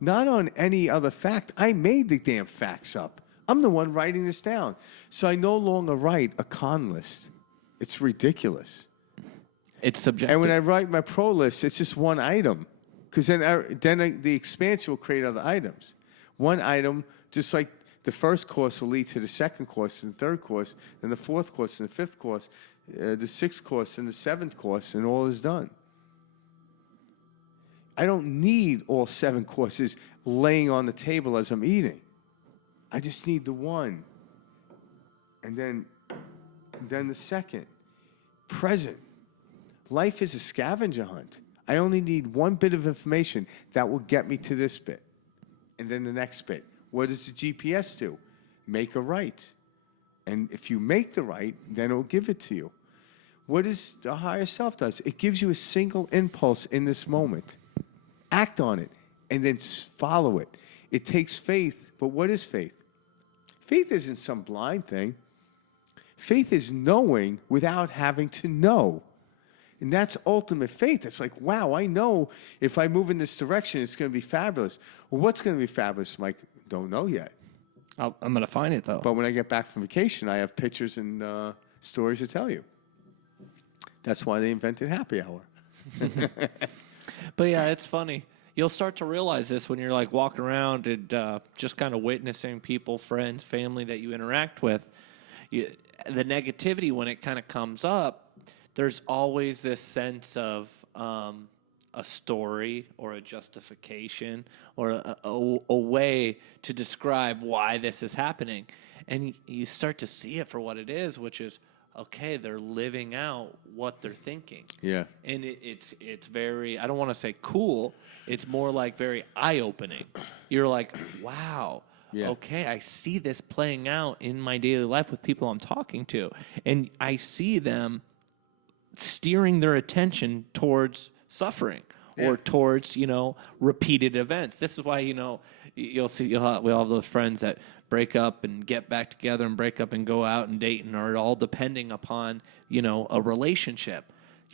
not on any other fact. I made the damn facts up. I'm the one writing this down. So I no longer write a con list. It's ridiculous. It's subjective. And when I write my pro list, it's just one item, because then the expansion will create other items. One item, just like the first course will lead to the second course and the third course, then the fourth course and the fifth course, the sixth course and the seventh course, and all is done. I don't need all 7 courses laying on the table as I'm eating. I just need the one. And then the second. Present. Life is a scavenger hunt. I only need one bit of information that will get me to this bit. And then the next bit. What does the GPS do? Make a right. And if you make the right, then it will give it to you. What does the higher self does? It gives you a single impulse in this moment. Act on it, and then follow it. It takes faith, but what is faith? Faith isn't some blind thing. Faith is knowing without having to know. And that's ultimate faith. It's like, wow, I know if I move in this direction, it's going to be fabulous. Well, what's going to be fabulous, Mike? Don't know yet. I'm going to find it, though. But when I get back from vacation, I have pictures and stories to tell you. That's why they invented happy hour. But yeah, it's funny. You'll start to realize this when you're like walking around and just kind of witnessing people, friends, family that you interact with. The negativity, when it kind of comes up, there's always this sense of a story or a justification or a way to describe why this is happening. And you start to see it for what it is, which is, okay, they're living out what they're thinking. Yeah. And it's very, I don't want to say cool, it's more like very eye-opening. You're like, wow, Yeah. okay, I see this playing out in my daily life with people I'm talking to. And I see them steering their attention towards suffering or towards, repeated events. This is why, you'll see, we all have those friends that break up and get back together and break up and go out and date and are all depending upon, a relationship.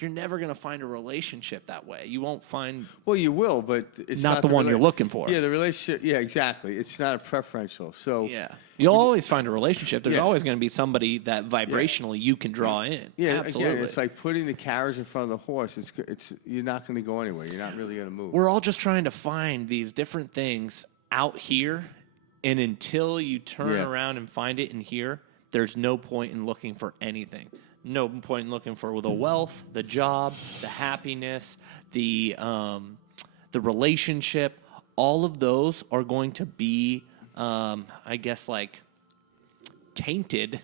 You're never going to find a relationship that way. You won't find... Well, you will, but it's not the one you're looking for. Yeah, the relationship... Yeah, exactly. It's not a preferential. So... Yeah. You'll always find a relationship. There's always going to be somebody that vibrationally you can draw in. Yeah, absolutely. Again, it's like putting the carriage in front of the horse. It's you're not going to go anywhere. You're not really going to move. We're all just trying to find these different things out here, and until you turn around and find it in here, there's no point in looking for anything. No point in looking for the wealth, the job, the happiness, the relationship. All of those are going to be, I guess, like tainted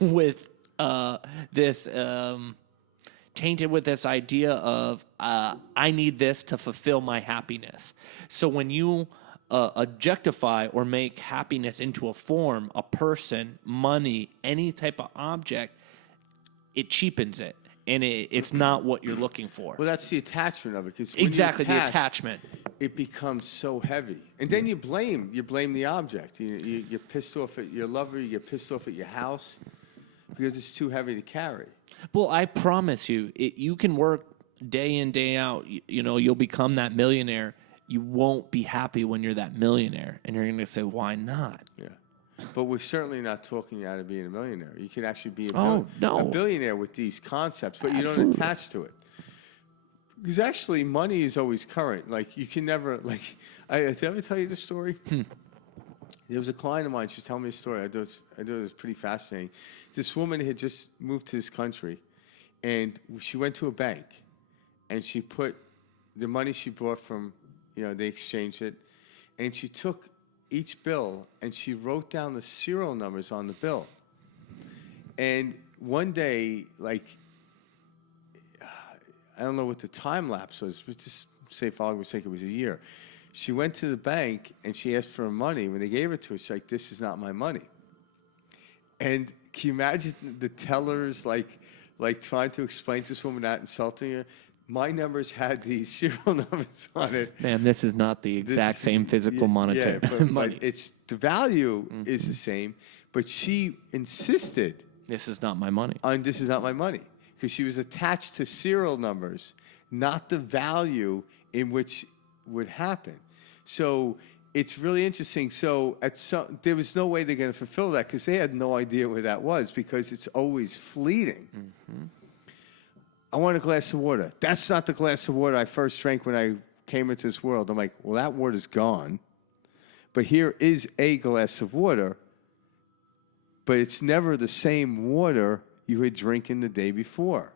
with this idea of I need this to fulfill my happiness. So when you objectify or make happiness into a form, a person, money, any type of object, it cheapens it, and it's not what you're looking for. Well, that's the attachment of it. Exactly, the attachment. It becomes so heavy. And then you blame the object. You're pissed off at your lover, you get pissed off at your house because it's too heavy to carry. Well, I promise you, you can work day in, day out. You'll become that millionaire. You won't be happy when you're that millionaire. And you're going to say, why not? Yeah. But we're certainly not talking you out of being a millionaire. You can actually be no. a billionaire with these concepts, but you don't attach to it. Because actually, money is always current. Like, you can never, did I ever tell you this story? There was a client of mine, she was telling me a story. I thought it was pretty fascinating. This woman had just moved to this country, and she went to a bank, and she put the money she brought from, they exchanged it, and she took each bill and she wrote down the serial numbers on the bill. And one day, I don't know what the time lapse was, but just say for argument's sake it was a year. She went to the bank and she asked for her money. When they gave it to her, she's like, "This is not my money." And can you imagine the tellers trying to explain to this woman, not insulting her? My numbers had these serial numbers on it. Man, this is not the exact same physical monetary money. But it's the value is the same. But she insisted, "This is not my money." This is not my money, because she was attached to serial numbers, not the value in which would happen. So it's really interesting. So there was no way they're going to fulfill that because they had no idea where that was, because it's always fleeting. Mm-hmm. I want a glass of water. That's not the glass of water I first drank when I came into this world. I'm like, well, that water's gone. But here is a glass of water, but it's never the same water you were drinking the day before.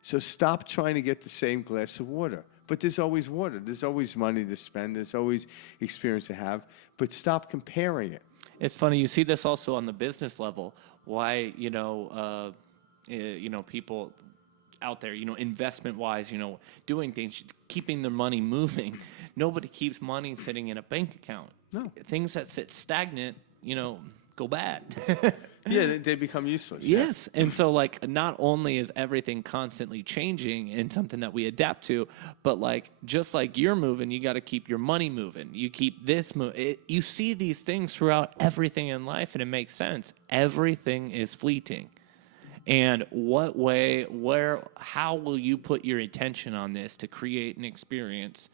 So stop trying to get the same glass of water. But there's always water. There's always money to spend. There's always experience to have. But stop comparing it. It's funny. You see this also on the business level. Why, people out there, investment-wise, doing things, keeping their money moving. Nobody keeps money sitting in a bank account. No. Things that sit stagnant, go bad. Yeah, they become useless. Yes. Yeah. And so, not only is everything constantly changing and something that we adapt to, but, just like you're moving, you got to keep your money moving. You keep this moving. You see these things throughout everything in life, and it makes sense. Everything is fleeting. And how will you put your attention on this to create an experience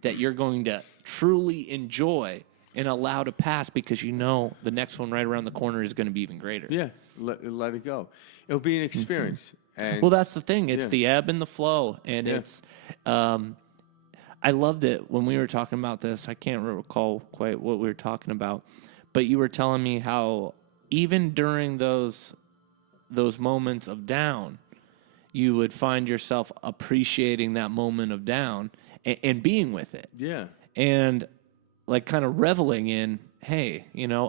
that you're going to truly enjoy and allow to pass, because the next one right around the corner is going to be even greater? Yeah, let it go. It'll be an experience. Mm-hmm. And well, that's the thing. It's the ebb and the flow. And it's I loved it when we were talking about this. I can't recall quite what we were talking about, but you were telling me how even during those moments of down, you would find yourself appreciating that moment of down and being with it. Yeah. And kind of reveling in, hey,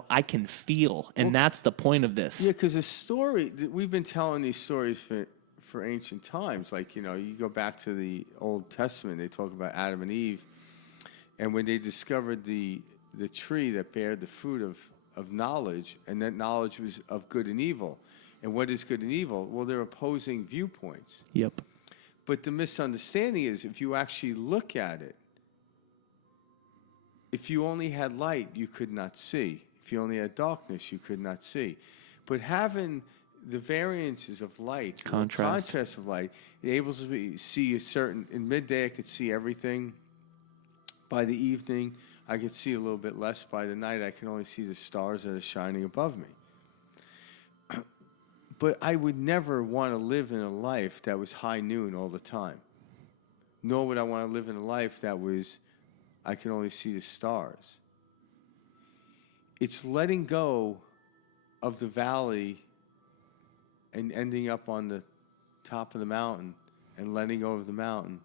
I can feel. And that's the point of this. Yeah, because we've been telling these stories for ancient times. Like, you go back to the Old Testament, they talk about Adam and Eve. And when they discovered the tree that bared the fruit of knowledge, and that knowledge was of good and evil. And what is good and evil? Well, they're opposing viewpoints. Yep. But the misunderstanding is, if you actually look at it, if you only had light, you could not see. If you only had darkness, you could not see. But having the variances of light, contrast of light, it enables me to see in midday I could see everything. By the evening, I could see a little bit less. By the night, I can only see the stars that are shining above me. But I would never want to live in a life that was high noon all the time. Nor would I want to live in a life that was, I can only see the stars. It's letting go of the valley and ending up on the top of the mountain, and letting go of the mountain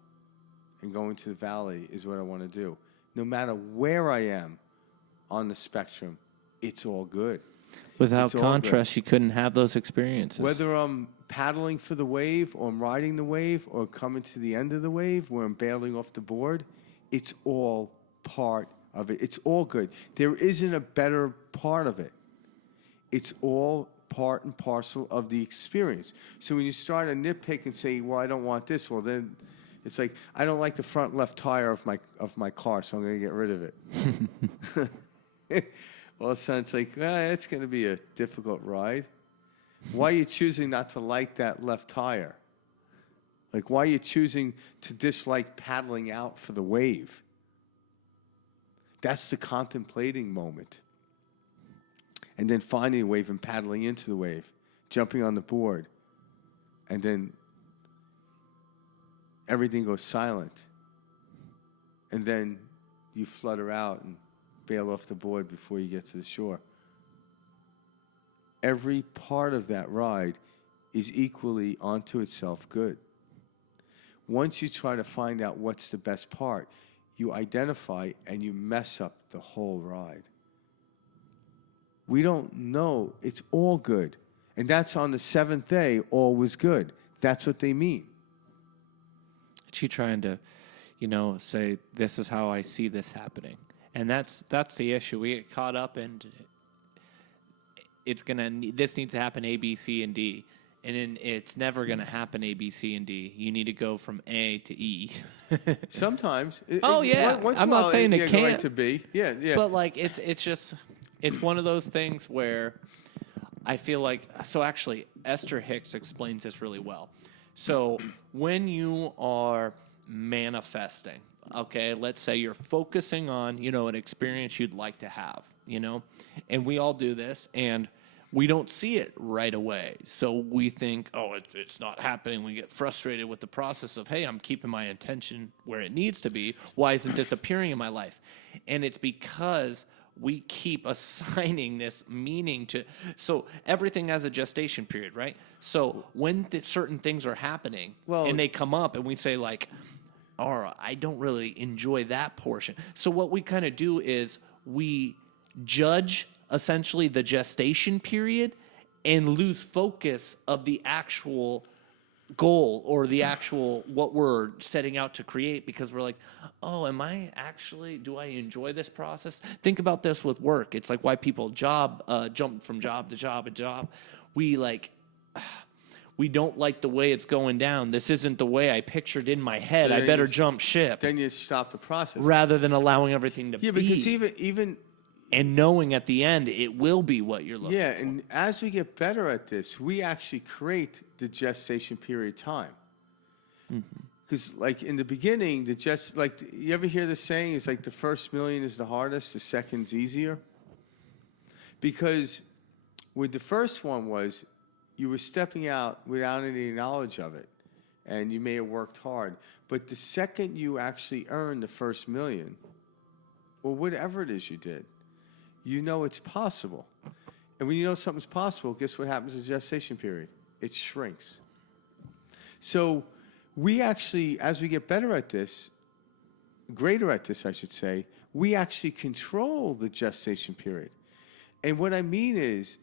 and going to the valley is what I want to do. No matter where I am on the spectrum, it's all good. Without contrast, you couldn't have those experiences. Whether I'm paddling for the wave, or I'm riding the wave, or coming to the end of the wave where I'm bailing off the board, it's all part of it. It's all good. There isn't a better part of it. It's all part and parcel of the experience. So when you start to nitpick and say, well, I don't want this, well, then it's like, I don't like the front left tire of my car, so I'm going to get rid of it. Well, it sounds like, it's going to be a difficult ride. Why are you choosing not to like that left tire? Like, why are you choosing to dislike paddling out for the wave? That's the contemplating moment. And then finding a wave and paddling into the wave, jumping on the board, and then everything goes silent. And then you flutter out and bail off the board before you get to the shore. Every part of that ride is equally onto itself good. Once you try to find out what's the best part, you identify and you mess up the whole ride. We don't know. It's all good. And that's on the seventh day, all was good. That's what they mean. She trying to, say, this is how I see this happening. And that's the issue. We get caught up in this needs to happen A, B, C, and D. And then it's never going to happen A, B, C, and D. You need to go from A to E. Sometimes. I'm not saying it can't. Right to B. Yeah. But it's one of those things where I feel like, so actually Esther Hicks explains this really well. So when you are manifesting, okay, let's say you're focusing on, an experience you'd like to have, and we all do this, and we don't see it right away. So we think, it's not happening. We get frustrated with the process of, hey, I'm keeping my attention where it needs to be. Why isn't this appearing in my life? And it's because we keep assigning this meaning to, so everything has a gestation period, right? So when certain things are happening and they come up and we say like, I don't really enjoy that portion. So what we kind of do is we judge essentially the gestation period and lose focus of the actual goal or the actual what we're setting out to create, because we're like, do I enjoy this process? Think about this with work. It's like why people jump from job to job to job. We don't like the way it's going down. This isn't the way I pictured in my head. So I better jump ship. Then you stop the process. Rather than allowing everything to be. Yeah, because even and knowing at the end it will be what you're looking for. Yeah, and as we get better at this, we actually create the gestation period time. Because like in the beginning, you ever hear the saying, it's like the first million is the hardest, the second's easier? Because with the first one was, you were stepping out without any knowledge of it, and you may have worked hard. But the second you actually earn the first million, or whatever it is you did, you know it's possible. And when you know something's possible, guess what happens in the gestation period? It shrinks. So we actually, as we get better at this, greater at this, I should say, we actually control the gestation period. And what I mean is,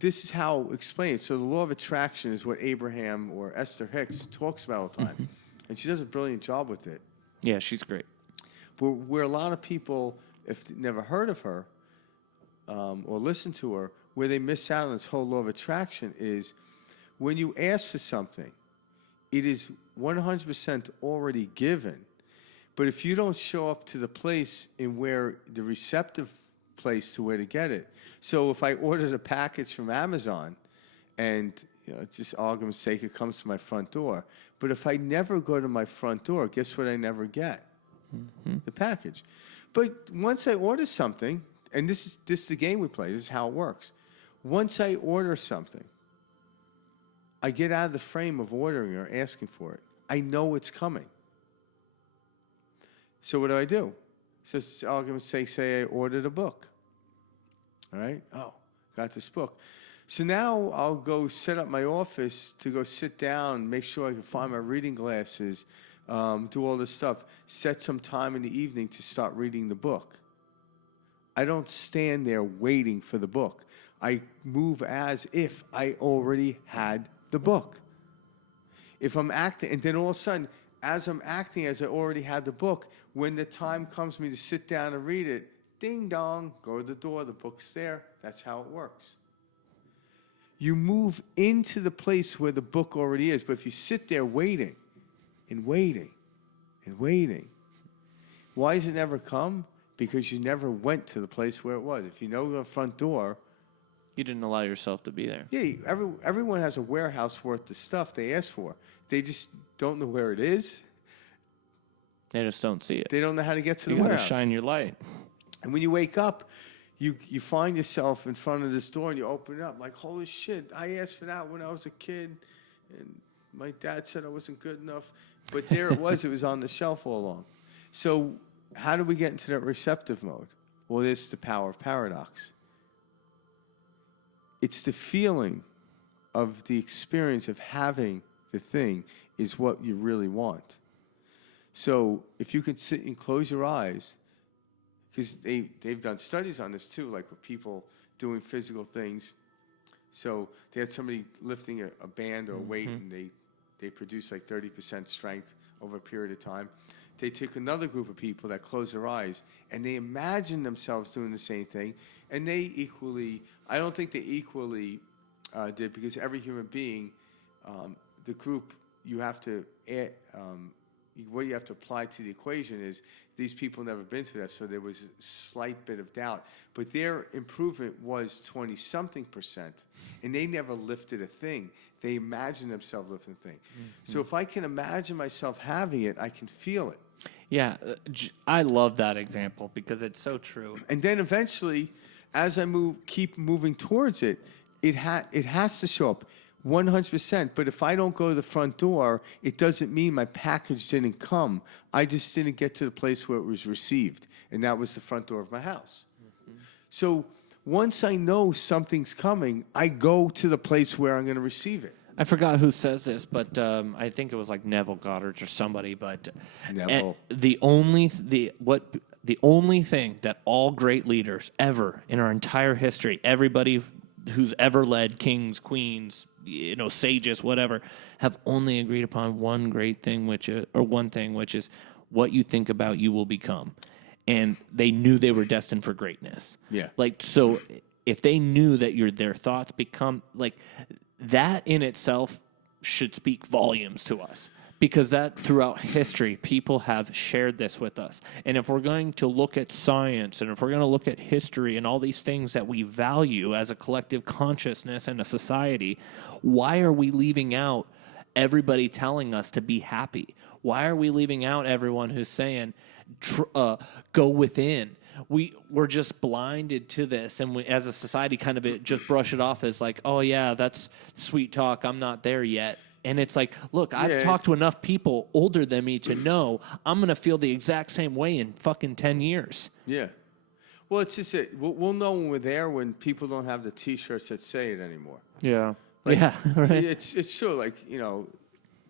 this is how explained. So the law of attraction is what Abraham or Esther Hicks talks about all the time. And she does a brilliant job with it. Yeah, she's great. But where a lot of people, if they've never heard of her or listened to her, where they miss out on this whole law of attraction is when you ask for something, it is 100% already given. But if you don't show up to the place in where the receptive place to where to get it. So if I ordered a package from Amazon and, just argument's sake, it comes to my front door. But if I never go to my front door, guess what I never get? The package. But once I order something, and this is the game we play, this is how it works. Once I order something, I get out of the frame of ordering or asking for it. I know it's coming. So what do? So argument's sake, say I ordered a book. All right? Oh, got this book. So now I'll go set up my office to go sit down, make sure I can find my reading glasses, do all this stuff, set some time in the evening to start reading the book. I don't stand there waiting for the book. I move as if I already had the book. If I'm acting, and then all of a sudden, as I'm acting as I already had the book, when the time comes for me to sit down and read it, ding dong, go to the door, the book's there. That's how it works. You move into the place where the book already is, but if you sit there waiting and waiting and waiting, why does it never come? Because you never went to the place where it was. If you know the front door, You didn't allow yourself to be there. yeah, everyone has a warehouse worth of stuff they ask for. They just don't know where it is. They just don't see it. They don't know how to get to You the gotta warehouse. shine your light. And when you wake up, you find yourself in front of this door and you open it up like, holy shit, I asked for that when I was a kid, and my dad said I wasn't good enough. But there it was on the shelf all along. So how do we get into that receptive mode? Well, it's the power of paradox. It's the feeling of the experience of having the thing is what you really want. So if you could sit and close your eyes, because they've done studies on this too, like with people doing physical things. So they had somebody lifting a band or a weight, and they produce like 30% strength over a period of time. They took another group of people that closed their eyes, and they imagined themselves doing the same thing, and they equally, I don't think they equally did, because every human being, the group you have to, what you have to apply to the equation is these people never been through that, so there was a slight bit of doubt. But their improvement was 20-something%, and they never lifted a thing. They imagined themselves lifting a thing. So if I can imagine myself having it, I can feel it. Yeah, I love that example because it's so true. And then eventually, as I keep moving towards it, it has to show up 100%. But if I don't go to the front door, it doesn't mean my package didn't come. I just didn't get to the place where it was received, and that was the front door of my house. So once I know something's coming, I go to the place where I'm going to receive it. I forgot who says this, but I think it was like Neville Goddard or somebody. But Neville. The only thing that all great leaders ever in our entire history, everybody who's ever led, kings, queens, sages, whatever, have only agreed upon one thing, which is what you think about you will become. And they knew they were destined for greatness. Yeah. Like, so if they knew that their thoughts become like that in itself should speak volumes to us, because that throughout history, people have shared this with us. And if we're going to look at science, and if we're going to look at history and all these things that we value as a collective consciousness and a society, why are we leaving out everybody telling us to be happy? Why are we leaving out everyone who's saying, go within? We're just blinded to this, and we, as a society, kind of just brush it off as like, oh yeah, that's sweet talk, I'm not there yet. And it's like, look, I've talked to enough people older than me to know I'm going to feel the exact same way in fucking 10 years. Yeah. Well, it's just we'll know when we're there when people don't have the T-shirts that say it anymore. Yeah. Like, yeah, right. It's true. Like,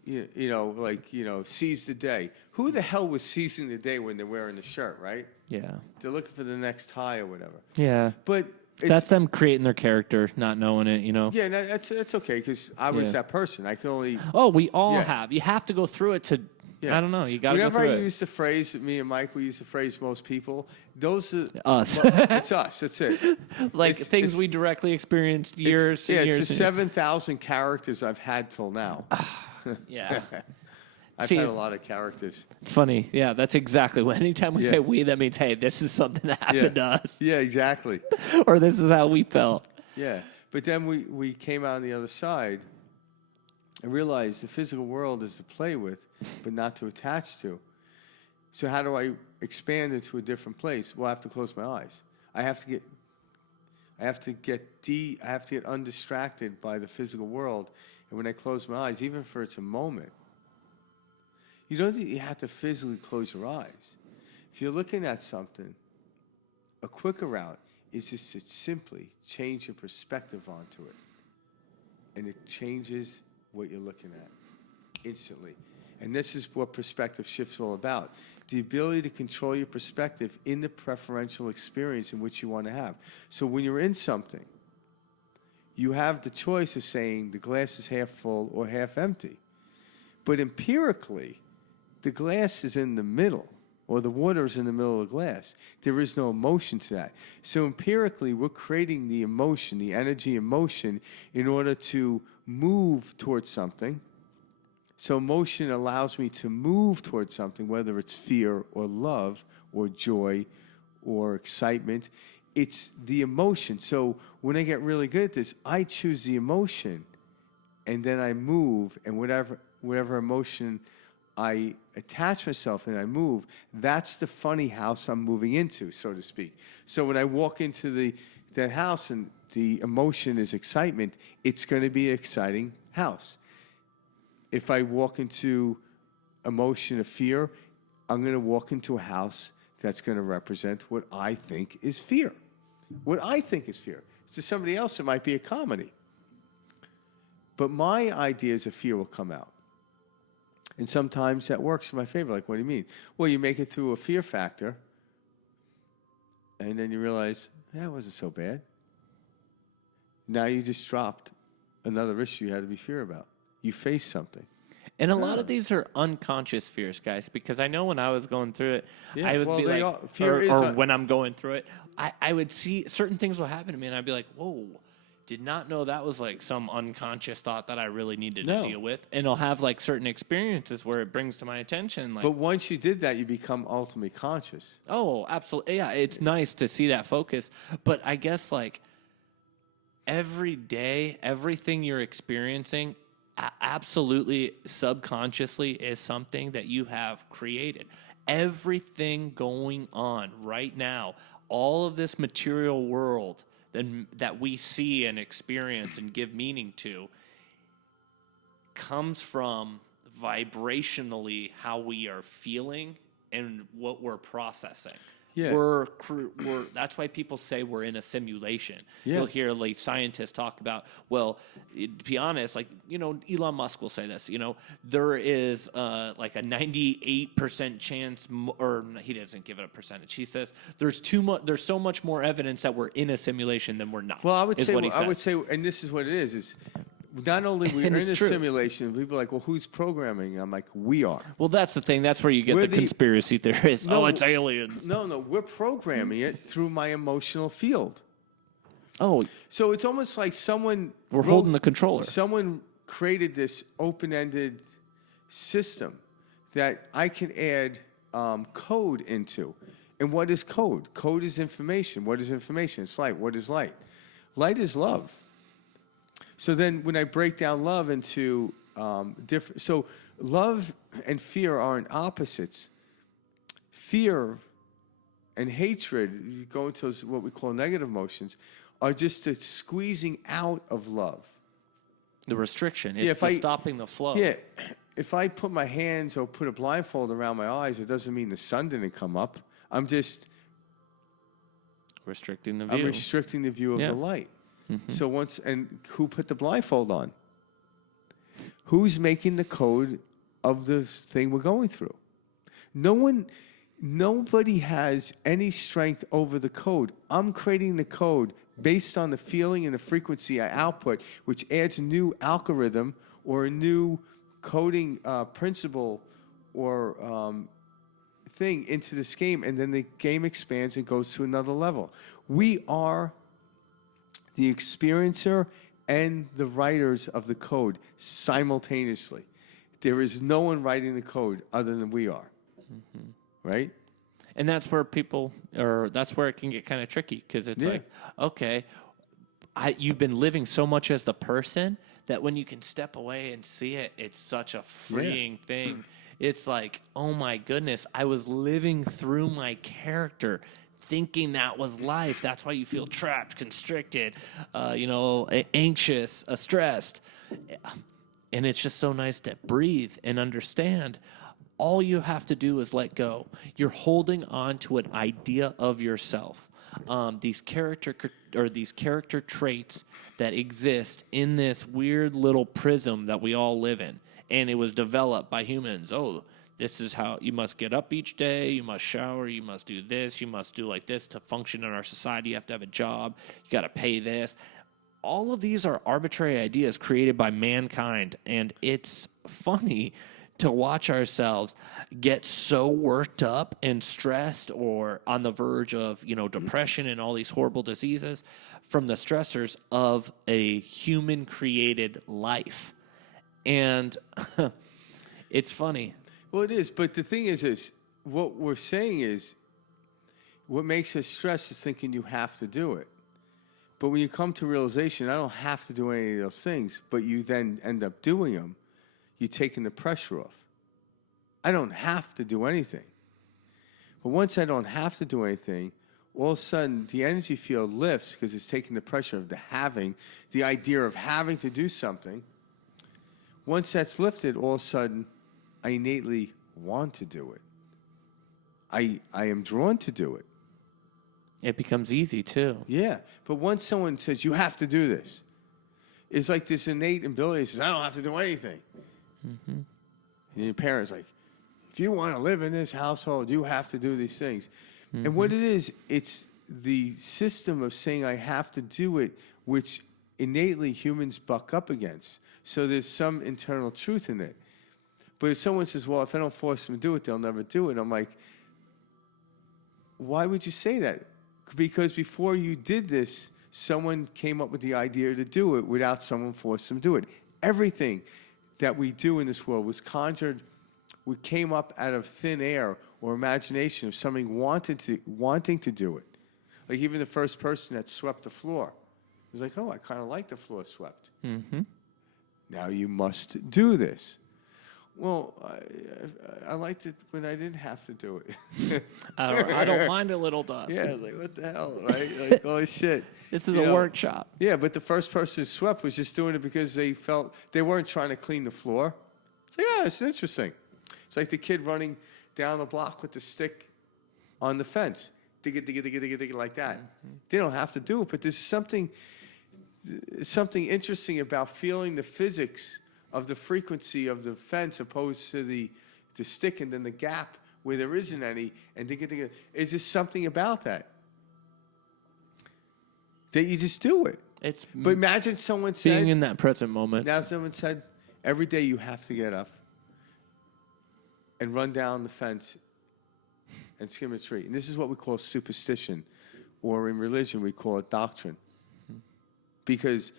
seize the day. Who the hell was seizing the day when they're wearing the shirt, right? Yeah. They're looking for the next high or whatever. Yeah. But That's them creating their character, not knowing it, yeah, that's okay because I was that person. I can only. Oh, we all Yeah. have. You have to go through it to. I don't know. You got to go Whenever through I it. use the phrase, me and Mike, we use the phrase most people. Those are Us. It's us. That's it. Like It's- things it's- we directly experienced years and years. It's the 7,000 characters I've had till now. Yeah. I've See, had a lot of characters. Funny. Yeah, that's exactly what. Anytime we say we, that means, hey, this is something that happened to us. Yeah, exactly. Or this is how we felt. Yeah. But then we came out on the other side and realized the physical world is to play with, but not to attach to. So how do I expand into a different place? Well, I have to close my eyes. I have to get undistracted by the physical world. And when I close my eyes, even for it's a moment, you don't think you have to physically close your eyes. If you're looking at something, a quicker route is just to simply change your perspective onto it. And it changes what you're looking at instantly. And this is what perspective shift's all about. The ability to control your perspective in the preferential experience in which you want to have. So when you're in something, you have the choice of saying the glass is half full or half empty. But empirically, the glass is in the middle, or the water is in the middle of the glass. There is no emotion to that. So empirically, we're creating the emotion, the energy emotion, in order to move towards something. So emotion allows me to move towards something, whether it's fear or love or joy or excitement. It's the emotion. So when I get really good at this, I choose the emotion, and then I move, and whatever emotion I attach myself and I move, that's the funny house I'm moving into, so to speak. So when I walk into that house and the emotion is excitement, it's going to be an exciting house. If I walk into emotion of fear, I'm going to walk into a house that's going to represent what I think is fear. What I think is fear. To somebody else, it might be a comedy. But my ideas of fear will come out. And sometimes that works in my favor. Like, what do you mean? Well, you make it through a fear factor, and then you realize, that wasn't so bad. Now you just dropped another issue you had to be fear about. You faced something. And a lot of these are unconscious fears, guys, because I know when I was going through it, I would be like, or when I'm going through it, I would see certain things will happen to me, and I'd be like, whoa, did not know that was like some unconscious thought that I really needed to deal with. And I'll have like certain experiences where it brings to my attention. Like, but once you did that, you become ultimately conscious. Oh, absolutely. Yeah, it's nice to see that focus. But I guess like every day, everything you're experiencing absolutely subconsciously is something that you have created. Everything going on right now, all of this material world that we see and experience and give meaning to comes from vibrationally how we are feeling and what we're processing. Yeah. That's why people say we're in a simulation. Yeah. You'll hear like scientists talk about, well, to be honest, like, Elon Musk will say this, there is like a 98% chance, or he doesn't give it a percentage. He says there's so much more evidence that we're in a simulation than we're not. Well, I would say, and this is what it is not only we're in a simulation, people are like, well, who's programming? I'm like, we are. Well, that's the thing. That's where you get the conspiracy theorists. No, it's aliens. No, we're programming it through my emotional field. Oh. So it's almost like we're holding the controller. Someone created this open-ended system that I can add code into. And what is code? Code is information. What is information? It's light. What is light? Light is love. So then when I break down love into different... So love and fear aren't opposites. Fear and hatred, you go into what we call negative emotions, are just a squeezing out of love. The restriction. It's stopping the flow. Yeah. If I put my hands or put a blindfold around my eyes, it doesn't mean the sun didn't come up. I'm just... restricting the view. I'm restricting the view of the light. Mm-hmm. So who put the blindfold on? Who's making the code of the thing we're going through? Nobody has any strength over the code. I'm creating the code based on the feeling and the frequency I output, which adds a new algorithm or a new coding principle or thing into this game, and then the game expands and goes to another level. We are the experiencer and the writers of the code simultaneously. There is no one writing the code other than we are. Mm-hmm. Right? And that's where that's where it can get kind of tricky, because it's like, okay, you've been living so much as the person that when you can step away and see it, it's such a freeing thing. It's like, oh my goodness, I was living through my character, thinking that was life. That's why you feel trapped, constricted, anxious, stressed. And it's just so nice to breathe and understand. All you have to do is let go. You're holding on to an idea of yourself. These character traits that exist in this weird little prism that we all live in. And it was developed by humans. Oh, this is how you must get up each day. You must shower. You must do this. You must do like this to function in our society. You have to have a job. You got to pay this. All of these are arbitrary ideas created by mankind. And it's funny to watch ourselves get so worked up and stressed or on the verge of, depression and all these horrible diseases from the stressors of a human-created life. And it's funny. Well, it is. But the thing is what we're saying is what makes us stressed is thinking you have to do it. But when you come to realization, I don't have to do any of those things, but you then end up doing them, you're taking the pressure off. I don't have to do anything. But once I don't have to do anything, all of a sudden the energy field lifts because it's taking the pressure of the idea of having to do something. Once that's lifted, all of a sudden I innately want to do it. I am drawn to do it. It becomes easy too. Yeah. But once someone says, you have to do this, it's like this innate ability that says, I don't have to do anything. Mm-hmm. And your parents like, if you want to live in this household, you have to do these things. Mm-hmm. And what it is, it's the system of saying I have to do it, which innately humans buck up against. So there's some internal truth in it. But if someone says, well, if I don't force them to do it, they'll never do it. I'm like, why would you say that? Because before you did this, someone came up with the idea to do it without someone forcing them to do it. Everything that we do in this world was conjured, we came up out of thin air or imagination of something wanting to do it. Like even the first person that swept the floor was like, oh, I kind of like the floor swept. Mm-hmm. Now you must do this. Well, I liked it when I didn't have to do it. I don't mind a little dust. Yeah, like what the hell, right? Like, holy shit. This is a workshop. Yeah, but the first person who swept was just doing it because they felt they weren't trying to clean the floor. It's like, yeah, it's interesting. It's like the kid running down the block with the stick on the fence. Dig it, like that. Mm-hmm. They don't have to do it, but there's something interesting about feeling the physics of the frequency of the fence opposed to the stick and then the gap where there isn't any. And it's just something about that you just do it. But imagine someone said, being in that present moment. Now someone said, every day you have to get up and run down the fence and skim a tree. And this is what we call superstition, or in religion we call it doctrine. Mm-hmm. Because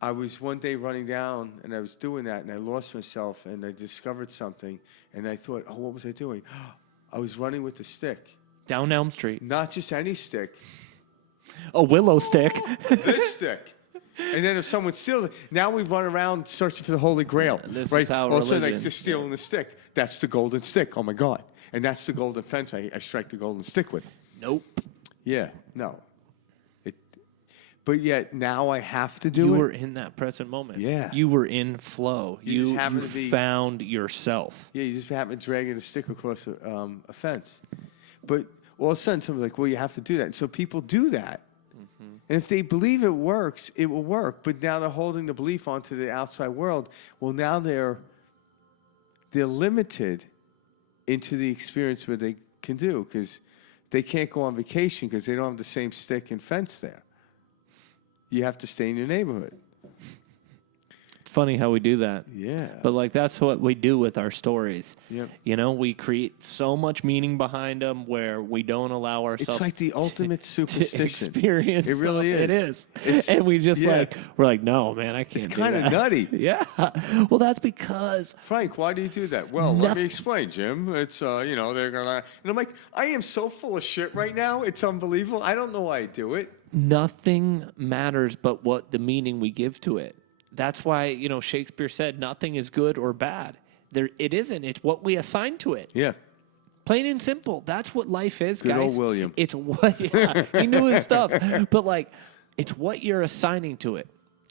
I was one day running down and I was doing that and I lost myself and I discovered something and I thought, oh, what was I doing? I was running with the stick. Down Elm Street. Not just any stick. A willow stick. This stick. And then if someone steals it, now we run around searching for the Holy Grail. This right? is how all of a sudden, religion. they're stealing the stick. That's the golden stick. Oh, my God. And that's the golden fence I strike the golden stick with. Nope. Yeah, no. But yet now I have to do it. You were in that present moment. Yeah. You were in flow. You found yourself. Yeah, you just happen to drag a stick across a fence. But all of a sudden, someone's like, well, you have to do that. And so people do that. Mm-hmm. And if they believe it works, it will work. But now they're holding the belief onto the outside world. Well, now they're limited into the experience where they can do, because they can't go on vacation because they don't have the same stick and fence there. You have to stay in your neighborhood. It's funny how we do that. Yeah. But like that's what we do with our stories. Yep. You know, we create so much meaning behind them where we don't allow ourselves. It's like the ultimate superstition. To experience. It really is. It is. It's, and we just yeah. we're like, no, man, I can't. It's do kind of that. nutty. Yeah. Well, that's because Frank, why do you do that? Well, let me explain, Jim. It's you know, they're gonna, and I'm like, I am so full of shit right now. It's unbelievable. I don't know why I do it. nothing matters but what the meaning we give to it. That's why, you know, Shakespeare said nothing is good or bad. It isn't. It's what we assign to it. Yeah. Plain and simple. That's what life is, Good guys. old William. It's what, yeah, he knew his stuff. But like, it's what you're assigning to it.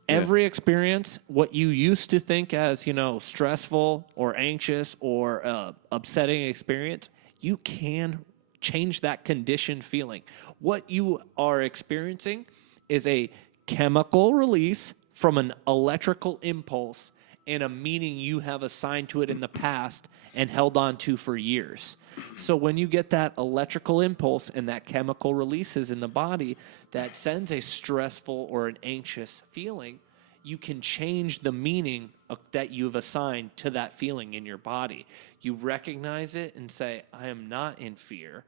Yeah. Every experience, what you used to think as, you know, stressful or anxious or upsetting experience, you can change that conditioned feeling. What you are experiencing is a chemical release from an electrical impulse and a meaning you have assigned to it in the past and held on to for years. So when you get that electrical impulse and that chemical releases in the body that sends a stressful or an anxious feeling, you can change the meaning that you've assigned to that feeling in your body. You recognize it and say, I am not in fear.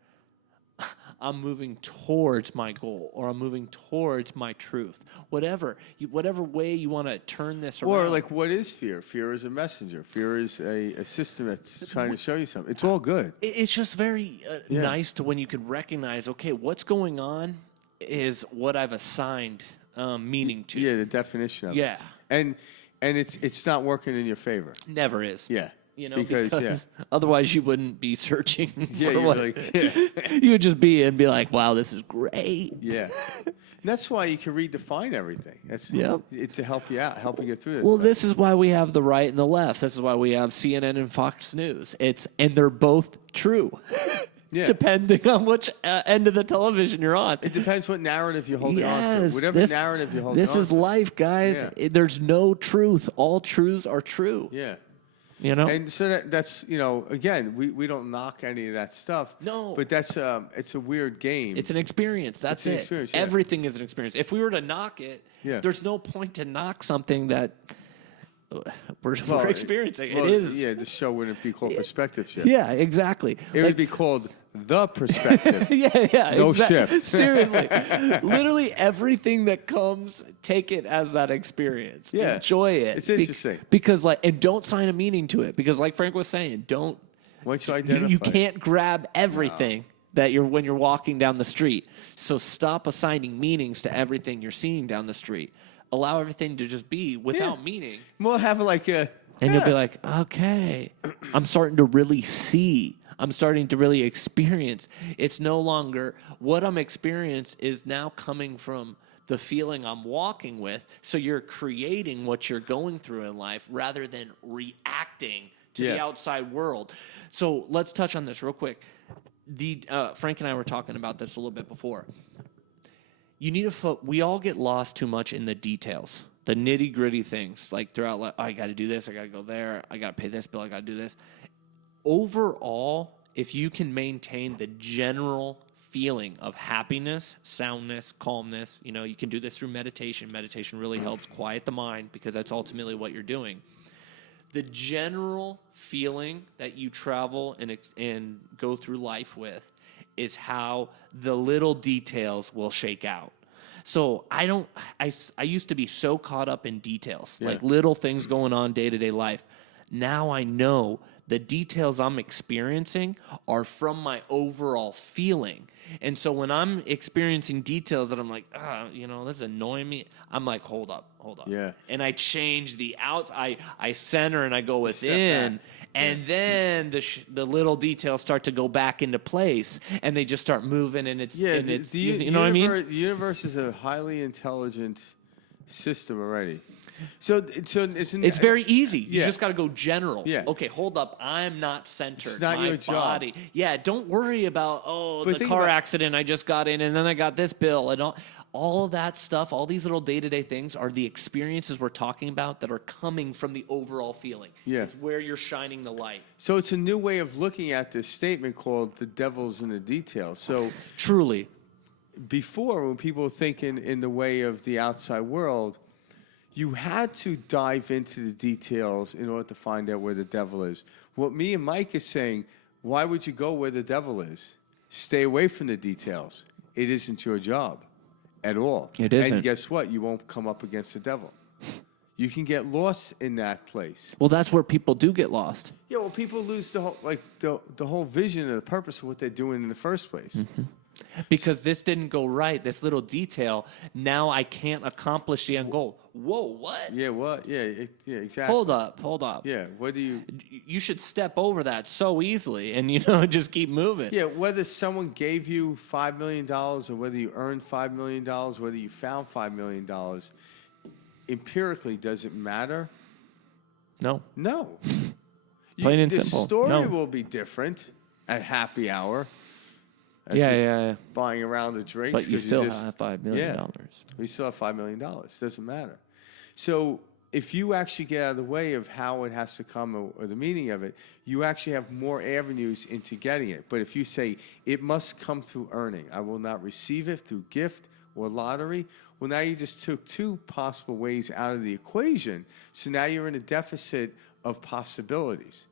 I'm moving towards my goal, or I'm moving towards my truth. Whatever way you want to turn this around. Or like, what is fear? Fear is a messenger. Fear is a system that's trying to show you something. It's all good. It's just very nice to when you can recognize, okay, what's going on is what I've assigned meaning to. Yeah, the definition of it. Yeah. And it's not working in your favor. Never is. Yeah. You know, because otherwise you wouldn't be searching yeah, for what like, yeah. you would just be and be like, wow, this is great. Yeah. And that's why you can redefine everything. That's to help you out, help you get through this. Well, stuff. this is why we have the right and the left. This is why we have CNN and Fox News. And they're both true. Yeah. Depending on which end of the television you're on. It depends what narrative you're holding on to. Whatever narrative you're holding on to. This is life, guys. Yeah. There's no truth. All truths are true. Yeah. You know? And so that's, you know, again, we don't knock any of that stuff. No. But that's it's a weird game. It's an experience. That's an it. experience, yeah. Everything is an experience. If we were to knock it, there's no point to knock something that we're experiencing. Well, it is. Yeah, the show wouldn't be called Perspective Shift. Yeah, exactly. It would be called The Perspective. yeah. No shift. Seriously. Literally everything that comes, take it as that experience. Yeah. Enjoy it. It's interesting. Because and don't assign a meaning to it. Because like Frank was saying, Once you identify, you can't grab everything that when you're walking down the street. So stop assigning meanings to everything you're seeing down the street. Allow everything to just be without meaning. We'll have like a... And you'll be like, okay, I'm starting to really see. I'm starting to really experience. It's no longer what I'm experiencing is now coming from the feeling I'm walking with. So you're creating what you're going through in life rather than reacting to the outside world. So let's touch on this real quick. Frank and I were talking about this a little bit before. You need we all get lost too much in the details, the nitty gritty things. Like throughout, like, I got to do this, I got to go there, I got to pay this bill, I got to do this. Overall, if you can maintain the general feeling of happiness, soundness, calmness, you know, you can do this through meditation. Meditation really helps quiet the mind because that's ultimately what you're doing. The general feeling that you travel and go through life with is how the little details will shake out. So I used to be so caught up in details, like little things going on day-to-day life. Now I know the details I'm experiencing are from my overall feeling. And so when I'm experiencing details that I'm like, you know, this is annoying me, I'm like, hold up. Yeah. And I change the out. I center and I go within. And then the little details start to go back into place, and they just start moving. And it's you know what I mean. The universe is a highly intelligent system already. So It's very easy. You Yeah. just got to go general. Yeah. Okay, hold up. I'm not centered. It's not My your job. body. Yeah, don't worry about, But the think car about- accident I just got in and then I got this bill and all of that stuff, all these little day-to-day things are the experiences we're talking about that are coming from the overall feeling. Yeah. It's where you're shining the light. So it's a new way of looking at this statement called the devil's in the details. So Truly. before, when people were thinking in the way of the outside world, you had to dive into the details in order to find out where the devil is. What me and Mike is saying, why would you go where the devil is? Stay away from the details. It isn't your job at all. It isn't. And guess what? You won't come up against the devil. You can get lost in that place. Well, that's where people do get lost. Yeah, well, people lose the whole the whole vision and the purpose of what they're doing in the first place. Because this didn't go right, this little detail, now I can't accomplish the end goal. Whoa, what? Yeah, what? Yeah, exactly. Hold up. Yeah, what do you? You should step over that so easily and, just keep moving. Yeah, whether someone gave you $5 million or whether you earned $5 million, whether you found $5 million, empirically, does it matter? No. No. Plain and the simple. The story No. will be different at happy hour. as Yeah, you're yeah. Buying around the drinks. But you 'cause still just- have $5 million. Yeah. We still have $5 million. Doesn't matter. So if you actually get out of the way of how it has to come or the meaning of it, you actually have more avenues into getting it. But if you say it must come through earning, I will not receive it through gift or lottery, well, now you just took two possible ways out of the equation. So now you're in a deficit of possibilities.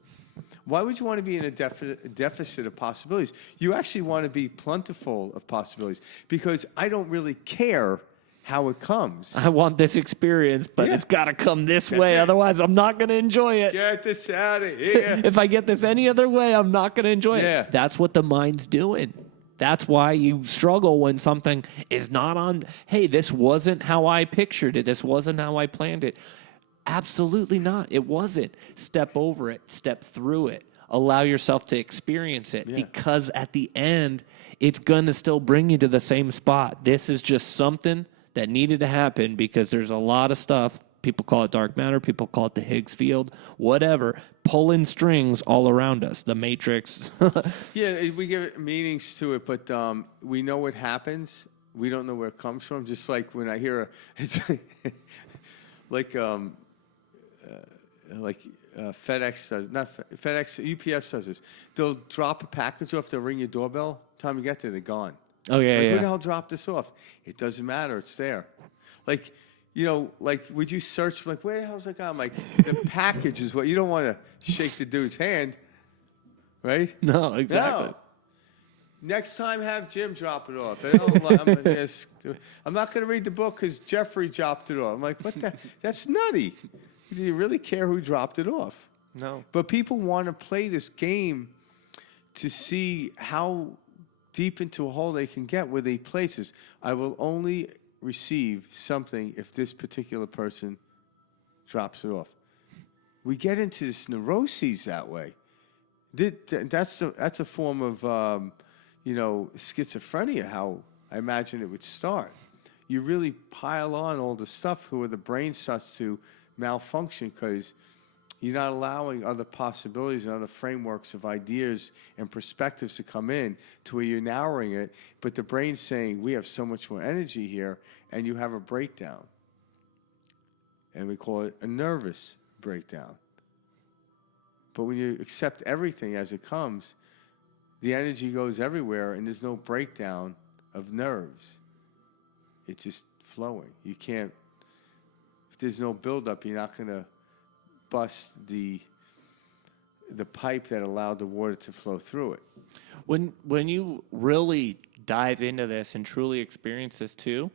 Why would you want to be in a deficit of possibilities? You actually want to be plentiful of possibilities, because I don't really care how it comes. I want this experience, but Yeah. it's got to come this way. it. Otherwise, I'm not going to enjoy it. Get this out of here. If I get this any other way, I'm not going to enjoy Yeah. it. That's what the mind's doing. That's why you struggle when something is not on. Hey, this wasn't how I pictured it. This wasn't how I planned it. Absolutely not. It wasn't. Step over it. Step through it. Allow yourself to experience it, because at the end, it's going to still bring you to the same spot. This is just something that needed to happen because there's a lot of stuff. People call it dark matter. People call it the Higgs field, whatever, pulling strings all around us, the matrix. Yeah, we give meanings to it, but we know what happens. We don't know where it comes from. Just like when I hear it's like FedEx does, not FedEx, UPS does this. They'll drop a package off. They'll ring your doorbell. Time you get there, they're gone. Oh, yeah, Like, yeah. who the hell dropped this off? It doesn't matter. It's there. Like, would you search, like, where the hell's that guy? I'm like, the package is what, you don't want to shake the dude's hand, right? No, exactly. No. Next time, have Jim drop it off. I'm not going to read the book because Jeffrey dropped it off. I'm like, what the? That's nutty. Do you really care who dropped it off? No. But people want to play this game to see how deep into a hole they can get where they places. I will only receive something if this particular person drops it off. We get into this neuroses that way. That's a form of schizophrenia. How I imagine it would start. You really pile on all the stuff where the brain starts to malfunction because you're not allowing other possibilities and other frameworks of ideas and perspectives to come in to where you're narrowing it, but the brain's saying, we have so much more energy here, and you have a breakdown. And we call it a nervous breakdown. But when you accept everything as it comes, the energy goes everywhere, and there's no breakdown of nerves. It's just flowing. You can't, if there's no buildup, you're not going to bust the pipe that allowed the water to flow through it. When you really dive into this and truly experience this too,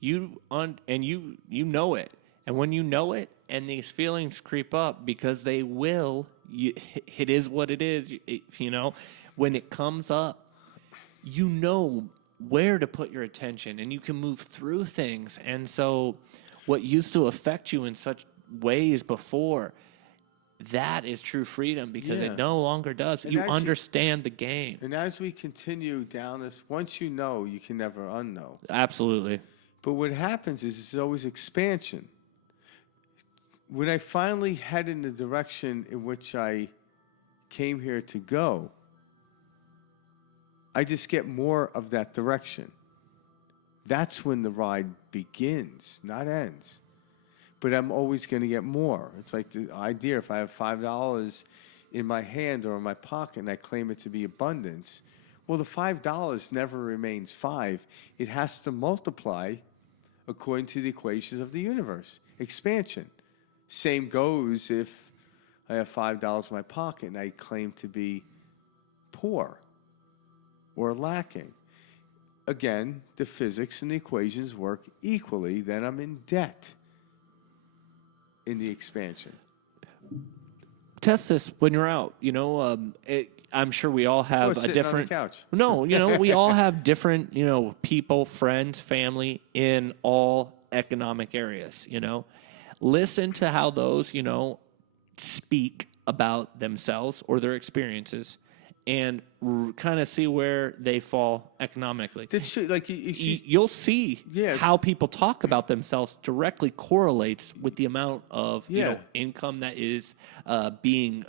you know it. And when you know it and these feelings creep up, because they will, it is what it is. When it comes up, you know where to put your attention and you can move through things. And so what used to affect you in such ways before, that is true freedom, because it no longer does. And you as understand the game. And as we continue down this, once you know, you can never unknow. Absolutely. But what happens is it's always expansion. When I finally head in the direction in which I came here to go, I just get more of that direction. That's when the ride begins, not ends. But I'm always going to get more. It's like the idea, if I have $5 in my hand or in my pocket and I claim it to be abundance, well, the $5 never remains 5. It has to multiply according to the equations of the universe. Expansion. Same goes if I have $5 in my pocket and I claim to be poor or lacking. Again, the physics and the equations work equally. Then I'm in debt in the expansion. Test this when you're out. I'm sure we all have a sitting different. on the couch. No, we all have different, people, friends, family in all economic areas. Listen to how those, speak about themselves or their experiences, and kind of see where they fall economically. You'll see how people talk about themselves directly correlates with the amount of income that is being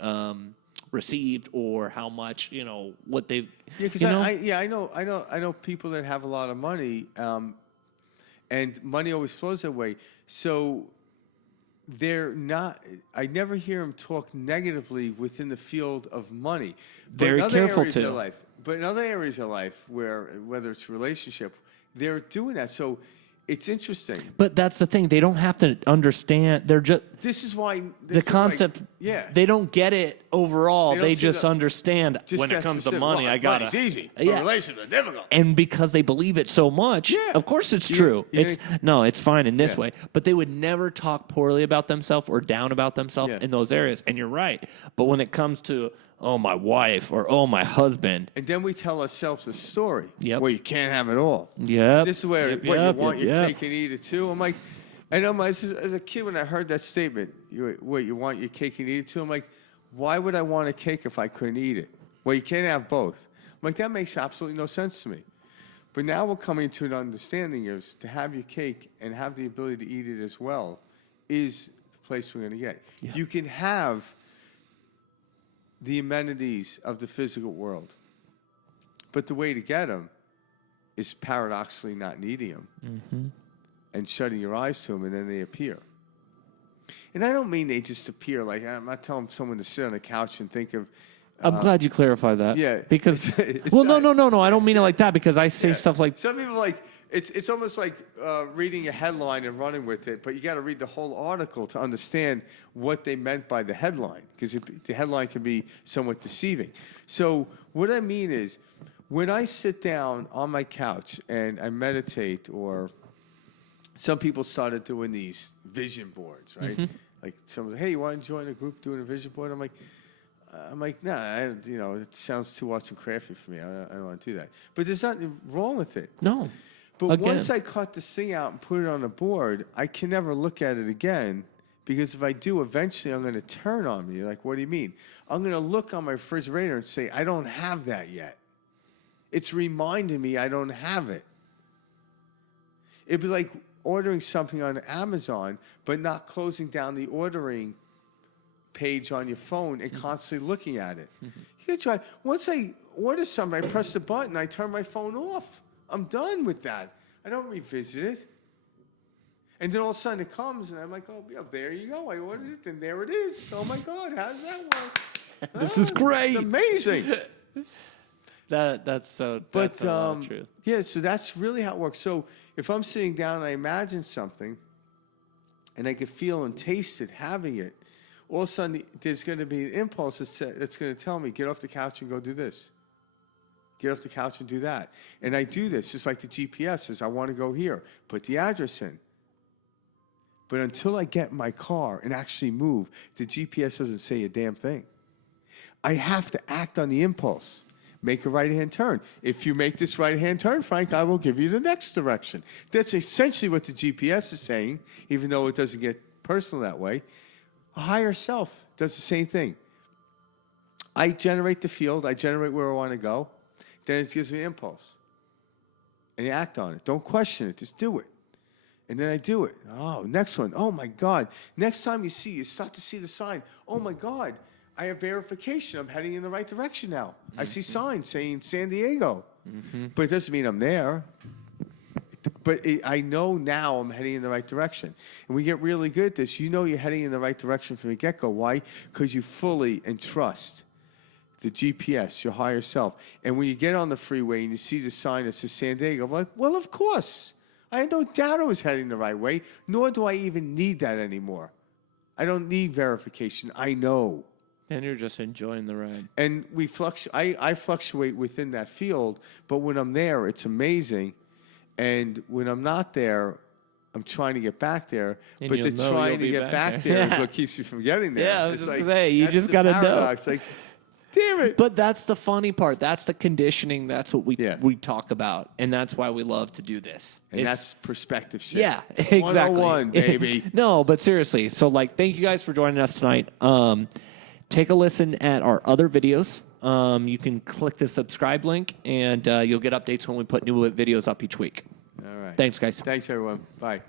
received, or how much what they. Yeah, because I know people that have a lot of money, and money always flows that way. So they're not. I never hear them talk negatively within the field of money. Very careful to. But in other areas of life, whether it's relationship, they're doing that. So it's interesting. But that's the thing; they don't have to understand. They're just. This is why the concept. They don't get it overall. They just understand when it comes to money. I got it. Money's easy. Relationships are difficult. And because they believe it so much, of course it's true. It's fine in this way. But they would never talk poorly about themselves or down about themselves in those areas. And you're right. But when it comes to my wife or my husband, and then we tell ourselves a story. Yep. Well, you can't have it all. Yeah. This is where you want your cake and eat it too. I'm like, as a kid when I heard that statement, you want your cake and eat it too. I'm like, why would I want a cake if I couldn't eat it? Well, you can't have both. I'm like, that makes absolutely no sense to me. But now we're coming to an understanding is to have your cake and have the ability to eat it as well is the place we're going to get. Yeah. You can have the amenities of the physical world, but the way to get them is paradoxically not needing them and shutting your eyes to them, and then they appear. And I don't mean they just appear. Like, I'm not telling someone to sit on a couch and think of. I'm glad you clarified that. Yeah, because no. I don't mean it like that, because I say stuff like some people like it's almost like reading a headline and running with it, but you got to read the whole article to understand what they meant by the headline, because the headline can be somewhat deceiving. So what I mean is, when I sit down on my couch and I meditate, or some people started doing these vision boards, right? Like someone's like, hey, you want to join a group doing a vision board? I'm like, nah, it sounds too arts and crafty for me. I don't want to do that. But there's nothing wrong with it. No. But once I cut this thing out and put it on a board, I can never look at it again, because if I do, eventually I'm going to turn on me. Like, what do you mean? I'm going to look on my refrigerator and say, I don't have that yet. It's reminding me I don't have it. It'd be like ordering something on Amazon, but not closing down the ordering page on your phone and constantly looking at it. You can try. Once I order something, I press the button, I turn my phone off. I'm done with that. I don't revisit it. And then all of a sudden it comes, and I'm like, oh, yeah, there you go. I ordered it, and there it is. Oh, my God, how does that work? This is great. It's amazing. That's a lot of truth. Yeah, so that's really how it works. So if I'm sitting down and I imagine something, and I can feel and taste it, having it, all of a sudden there's going to be an impulse that's going to tell me, get off the couch and go do this. Get off the couch and do that. And I do this, just like the GPS says, I want to go here. Put the address in. But until I get in my car and actually move, the GPS doesn't say a damn thing. I have to act on the impulse. Make a right-hand turn. If you make this right-hand turn, Frank, I will give you the next direction. That's essentially what the GPS is saying, even though it doesn't get personal that way. A higher self does the same thing. I generate the field. I generate where I want to go. Then it gives me an impulse. And you act on it. Don't question it. Just do it. And then I do it. Oh, next one. Oh, my God. Next time you start to see the sign. Oh, my God. I have verification. I'm heading in the right direction now. I see signs saying San Diego. But it doesn't mean I'm there. But I know now I'm heading in the right direction. And we get really good at this. You know you're heading in the right direction from the get-go. Why? Because you fully entrust the GPS, your higher self. And when you get on the freeway and you see the sign that says San Diego, I'm like, well, of course. I had no doubt I was heading the right way, nor do I even need that anymore. I don't need verification. I know. And you're just enjoying the ride. And I fluctuate within that field, but when I'm there, it's amazing. And when I'm not there, I'm trying to get back there. And but the trying to get back there is what keeps you from getting there. Yeah, I was it's just like, gonna say, you that's just the gotta paradox. know. Like, damn it. But that's the funny part. That's the conditioning. That's what Yeah. we talk about. And that's why we love to do this. And that's perspective shift. Yeah, exactly. 101, baby. No, but seriously. So, like, thank you guys for joining us tonight. Take a listen at our other videos. You can click the subscribe link, and you'll get updates when we put new videos up each week. All right. Thanks, guys. Thanks, everyone. Bye.